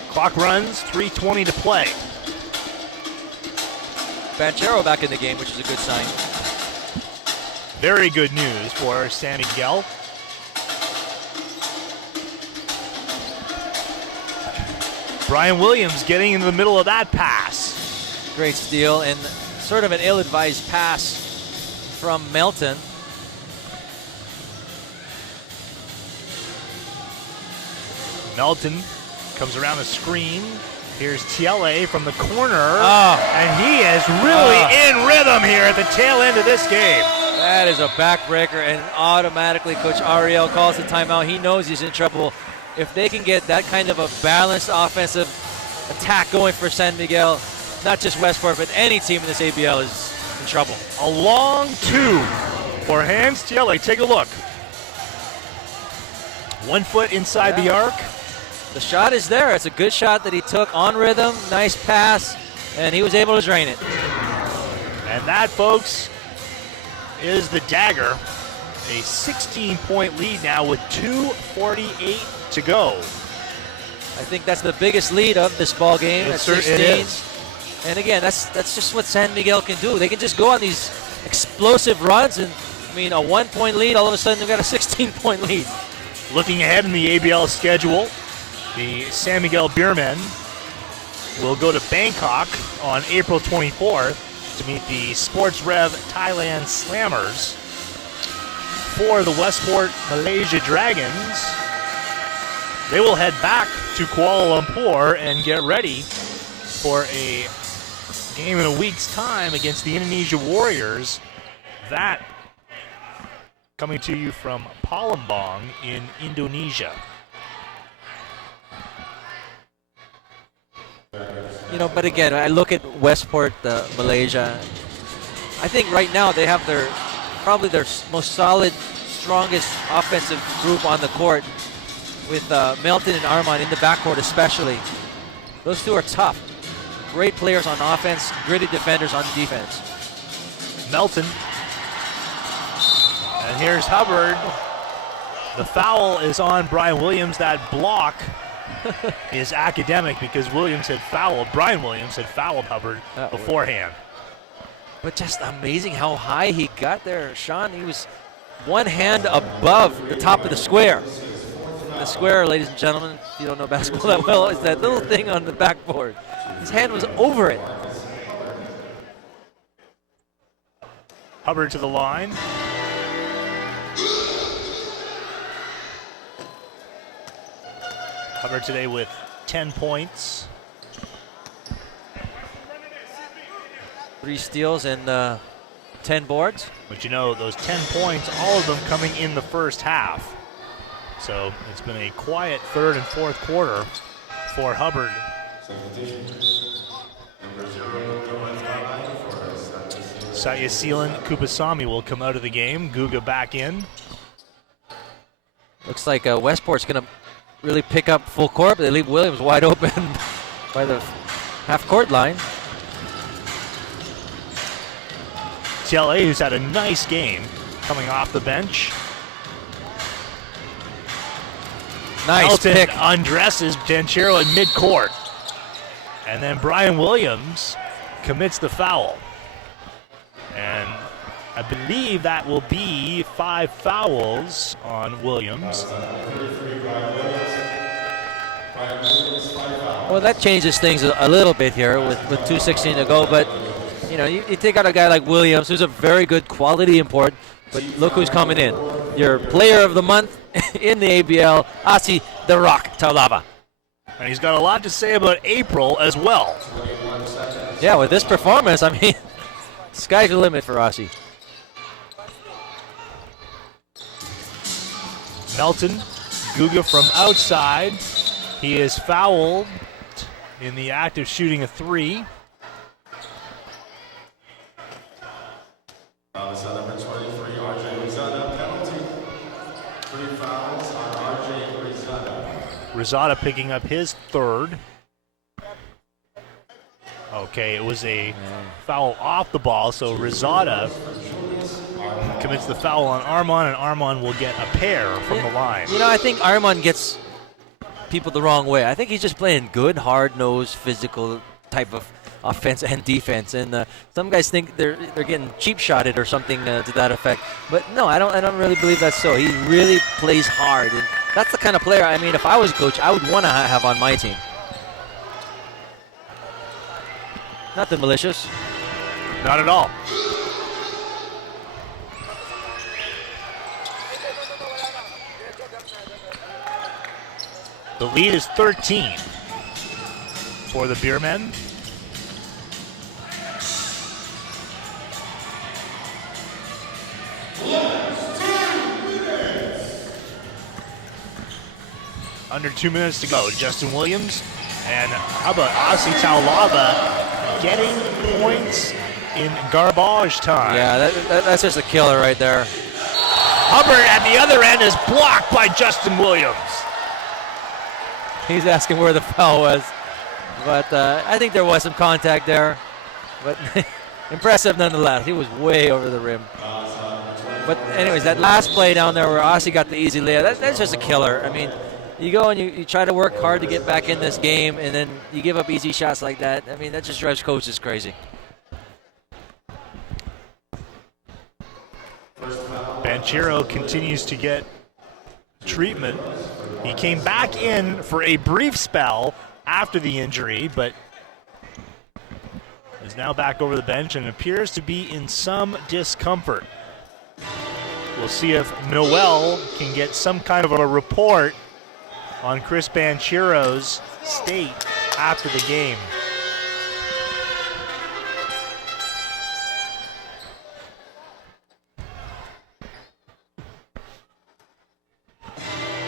Clock runs, 3:20 to play. Banchero back in the game, which is a good sign. Very good news for San Miguel. Brian Williams getting into the middle of that pass. Great steal and sort of an ill-advised pass from Melton. Melton comes around the screen. Here's Tiele from the corner. And he is really in rhythm here at the tail end of this game. That is a backbreaker, and automatically Coach Ariel calls the timeout. He knows he's in trouble. If they can get that kind of a balanced offensive attack going for San Miguel, not just Westport, but any team in this ABL is in trouble. A long two for Hans Tiele. Take a look. 1 foot inside the arc. The shot is there. It's a good shot that he took on rhythm. Nice pass, and he was able to drain it. And that, folks, is the dagger. A 16-point lead now with 2:48 to go. I think that's the biggest lead of this ball game at 16. It is. And again, that's just what San Miguel can do. They can just go on these explosive runs, and a 1 point lead, all of a sudden they've got a 16-point lead. Looking ahead in the ABL schedule, the San Miguel Beermen will go to Bangkok on April 24th to meet the Sports Rev Thailand Slammers. For the Westport Malaysia Dragons, they will head back to Kuala Lumpur and get ready for a game in a week's time against the Indonesia Warriors. That coming to you from Palembang in Indonesia. But again, I look at Westport, Malaysia. I think right now they have probably their most solid, strongest offensive group on the court, with Melton and Armand in the backcourt especially. Those two are tough. Great players on offense, gritty defenders on defense. Melton. And here's Hubbard. The foul is on Brian Williams. That block is academic because Brian Williams had fouled Hubbard beforehand. But just amazing how high he got there, Sean. He was one hand above the top of the square. The square, ladies and gentlemen, if you don't know basketball that well, is that little thing on the backboard. His hand was over it. Hubbard to the line. Hubbard today with 10 points. 3 steals and 10 boards. But you know, those 10 points, all of them coming in the first half. So it's been a quiet third and fourth quarter for Hubbard. Sayaseelan Kupasamy will come out of the game. Guga back in. Looks like Westport's going to really pick up full court, but they leave Williams wide open by the half-court line. TLA, who's had a nice game, coming off the bench. Nice Elton pick. undresses Banchero in midcourt. And then Brian Williams commits the foul. And I believe that will be 5 fouls on Williams. Well, that changes things a little bit here with 2:16 to go, but you know, you take out a guy like Williams, who's a very good quality import, but look who's coming in. Your player of the month in the ABL, Asi the Rock Taulava. And he's got a lot to say about April as well. Yeah, with this performance, I mean, sky's the limit for Asi. Melton, Guga from outside. He is fouled in the act of shooting a 3. Rosada picking up his 3rd. Okay, it was a foul off the ball, so Rosada commits the foul on Armon, and Armon will get a pair from the line. You know, I think Armon gets people the wrong way. I think he's just playing good, hard-nosed, physical type of offense and defense, and some guys think they're getting cheap-shotted or something to that effect. But no, I don't really believe that's so. He really plays hard, and that's the kind of player. I mean, if I was a coach, I would want to have on my team. Nothing malicious. Not at all. The lead is 13 for the Beermen. Under 2 minutes to go. Justin Williams and how about Asi Taulava getting points in garbage time. Yeah, that's just a killer right there. Hubbard at the other end is blocked by Justin Williams. He's asking where the foul was. But I think there was some contact there. But impressive nonetheless. He was way over the rim. But anyways, that last play down there where Asi got the easy layup, that's just a killer. I mean, you go and you try to work hard to get back in this game, and then you give up easy shots like that. I mean, that just drives coaches crazy. Banchero continues to get treatment. He came back in for a brief spell after the injury, but is now back over the bench and appears to be in some discomfort. We'll see if Noel can get some kind of a report on Chris Banchero's state after the game.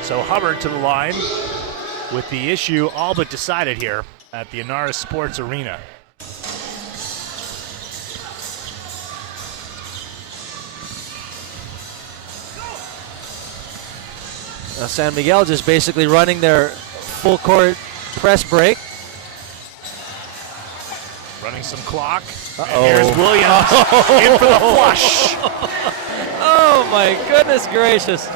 So Hubbard to the line with the issue all but decided here at the Ynares Sports Arena. San Miguel just basically running their full court press break. Running some clock. Uh-oh. And here's Williams in for the flush. Oh my goodness gracious.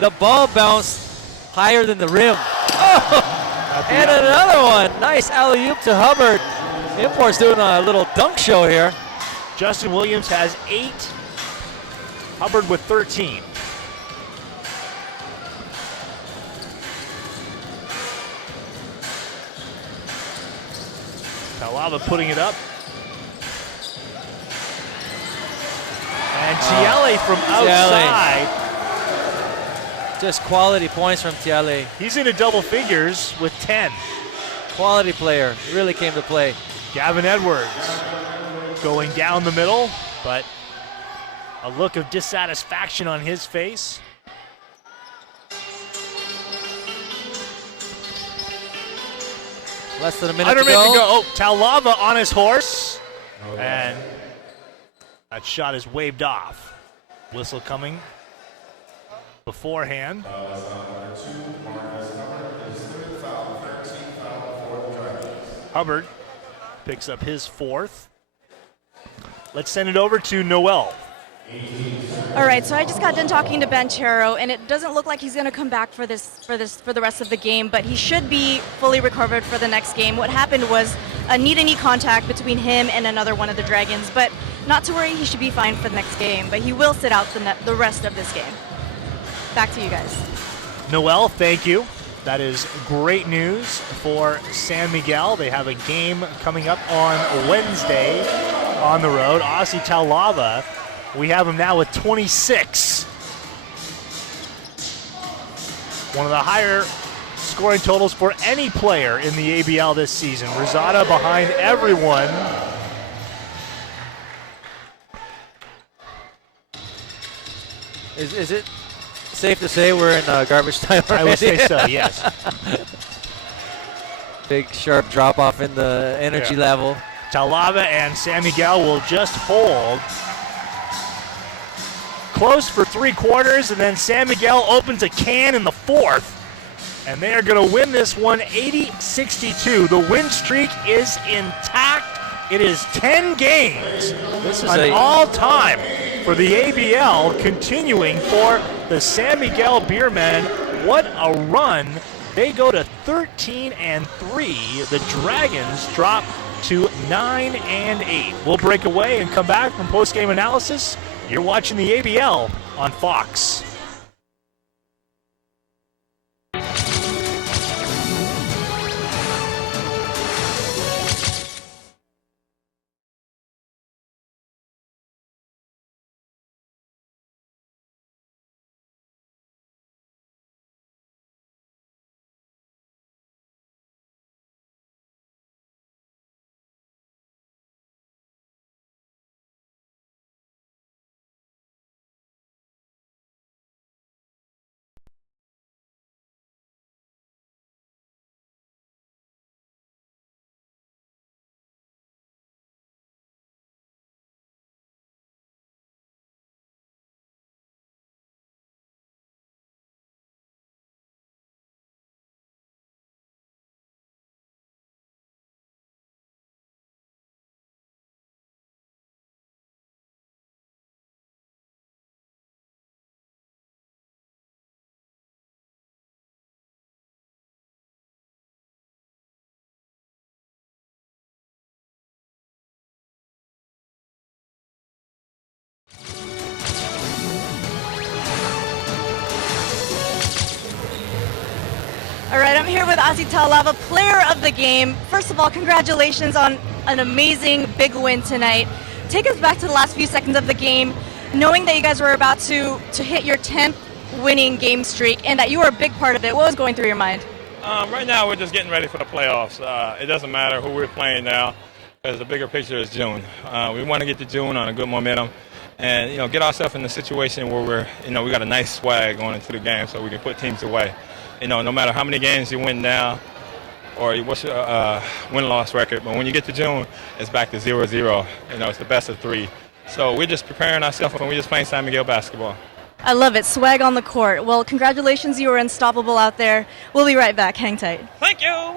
The ball bounced higher than the rim. Oh, and another one. Nice alley-oop to Hubbard. Import's doing a little dunk show here. Justin Williams has 8 Hubbard with 13. Talava putting it up. And Tiale from outside. Just quality points from Tiale. He's into double figures with 10. Quality player. Really came to play. Gavin Edwards going down the middle, but a look of dissatisfaction on his face. Less than a minute Under to a minute to go. go. Oh, Talava on his horse. And that shot is waved off. Whistle coming beforehand. Hubbard picks up his fourth. Let's send it over to Noel. All right, so I just got done talking to Banchero, and it doesn't look like he's going to come back for the rest of the game, but he should be fully recovered for the next game. What happened was a knee-to-knee contact between him and another one of the Dragons, but not to worry, he should be fine for the next game, but he will sit out the rest of this game. Back to you guys. Noel, thank you. That is great news for San Miguel. They have a game coming up on Wednesday on the road. Aussie Talava, we have him now with 26. One of the higher scoring totals for any player in the ABL this season. Rosada behind everyone. Is it safe to say we're in garbage time already? I would say so, yes. Big sharp drop off in the energy level. Talava and San Miguel will just hold. Close for 3/4, and then San Miguel opens a can in the fourth. And they are going to win this one 80-62. The win streak is intact. It is 10 games. This is an all-time for the ABL, continuing for the San Miguel Beermen. What a run. They go to 13-3. The Dragons drop to 9-8. We'll break away and come back from post-game analysis. You're watching the ABL on Fox. All right, I'm here with Aussie Talava, player of the game. First of all, congratulations on an amazing big win tonight. Take us back to the last few seconds of the game, knowing that you guys were about to hit your 10th winning game streak and that you were a big part of it. What was going through your mind? Right now, we're just getting ready for the playoffs. It doesn't matter who we're playing now, because the bigger picture is June. We want to get to June on a good momentum, and get ourselves in a situation where we're, we got a nice swag going into the game, so we can put teams away. No matter how many games you win now, or what's your win-loss record, but when you get to June, it's back to 0-0. It's the best of 3. So we're just preparing ourselves, and we're just playing San Miguel basketball. I love it. Swag on the court. Well, congratulations. You were unstoppable out there. We'll be right back. Hang tight. Thank you.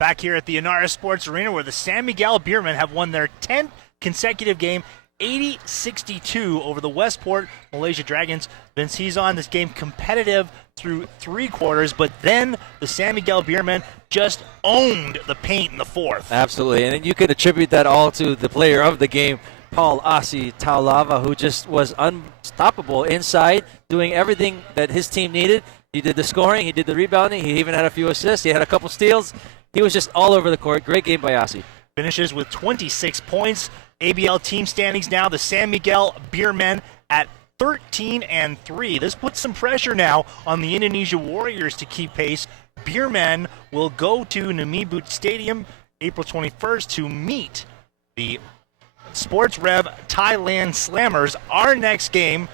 Back here at the Ynares Sports Arena, where the San Miguel Beermen have won their 10th consecutive game, 80-62 over the Westport Malaysia Dragons. Vince, he's on this game competitive through 3 quarters, but then the San Miguel Beermen just owned the paint in the 4th. Absolutely, and you could attribute that all to the player of the game, Paul Asi Taulava, who just was unstoppable inside, doing everything that his team needed. He did the scoring, he did the rebounding, he even had a few assists, he had a couple steals. He was just all over the court. Great game by Asi. Finishes with 26 points. ABL team standings now, the San Miguel Beermen at 13-3. This puts some pressure now on the Indonesia Warriors to keep pace. Beermen will go to Namibut Stadium April 21st to meet the Sports Rev Thailand Slammers. Our next game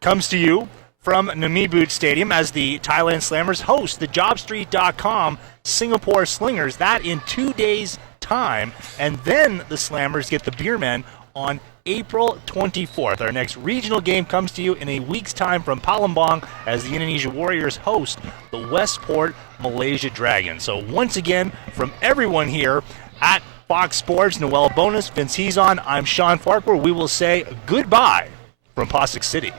comes to you from Namibut Stadium as the Thailand Slammers host the Jobstreet.com Singapore Slingers. That in 2 days' time. And then the Slammers get the Beermen on April 24th. Our next regional game comes to you in a week's time from Palembang as the Indonesia Warriors host the Westport Malaysia Dragons. So once again, from everyone here at Fox Sports, Noel Bonus, Vince Hezon, I'm Sean Farquhar. We will say goodbye from Pasig City.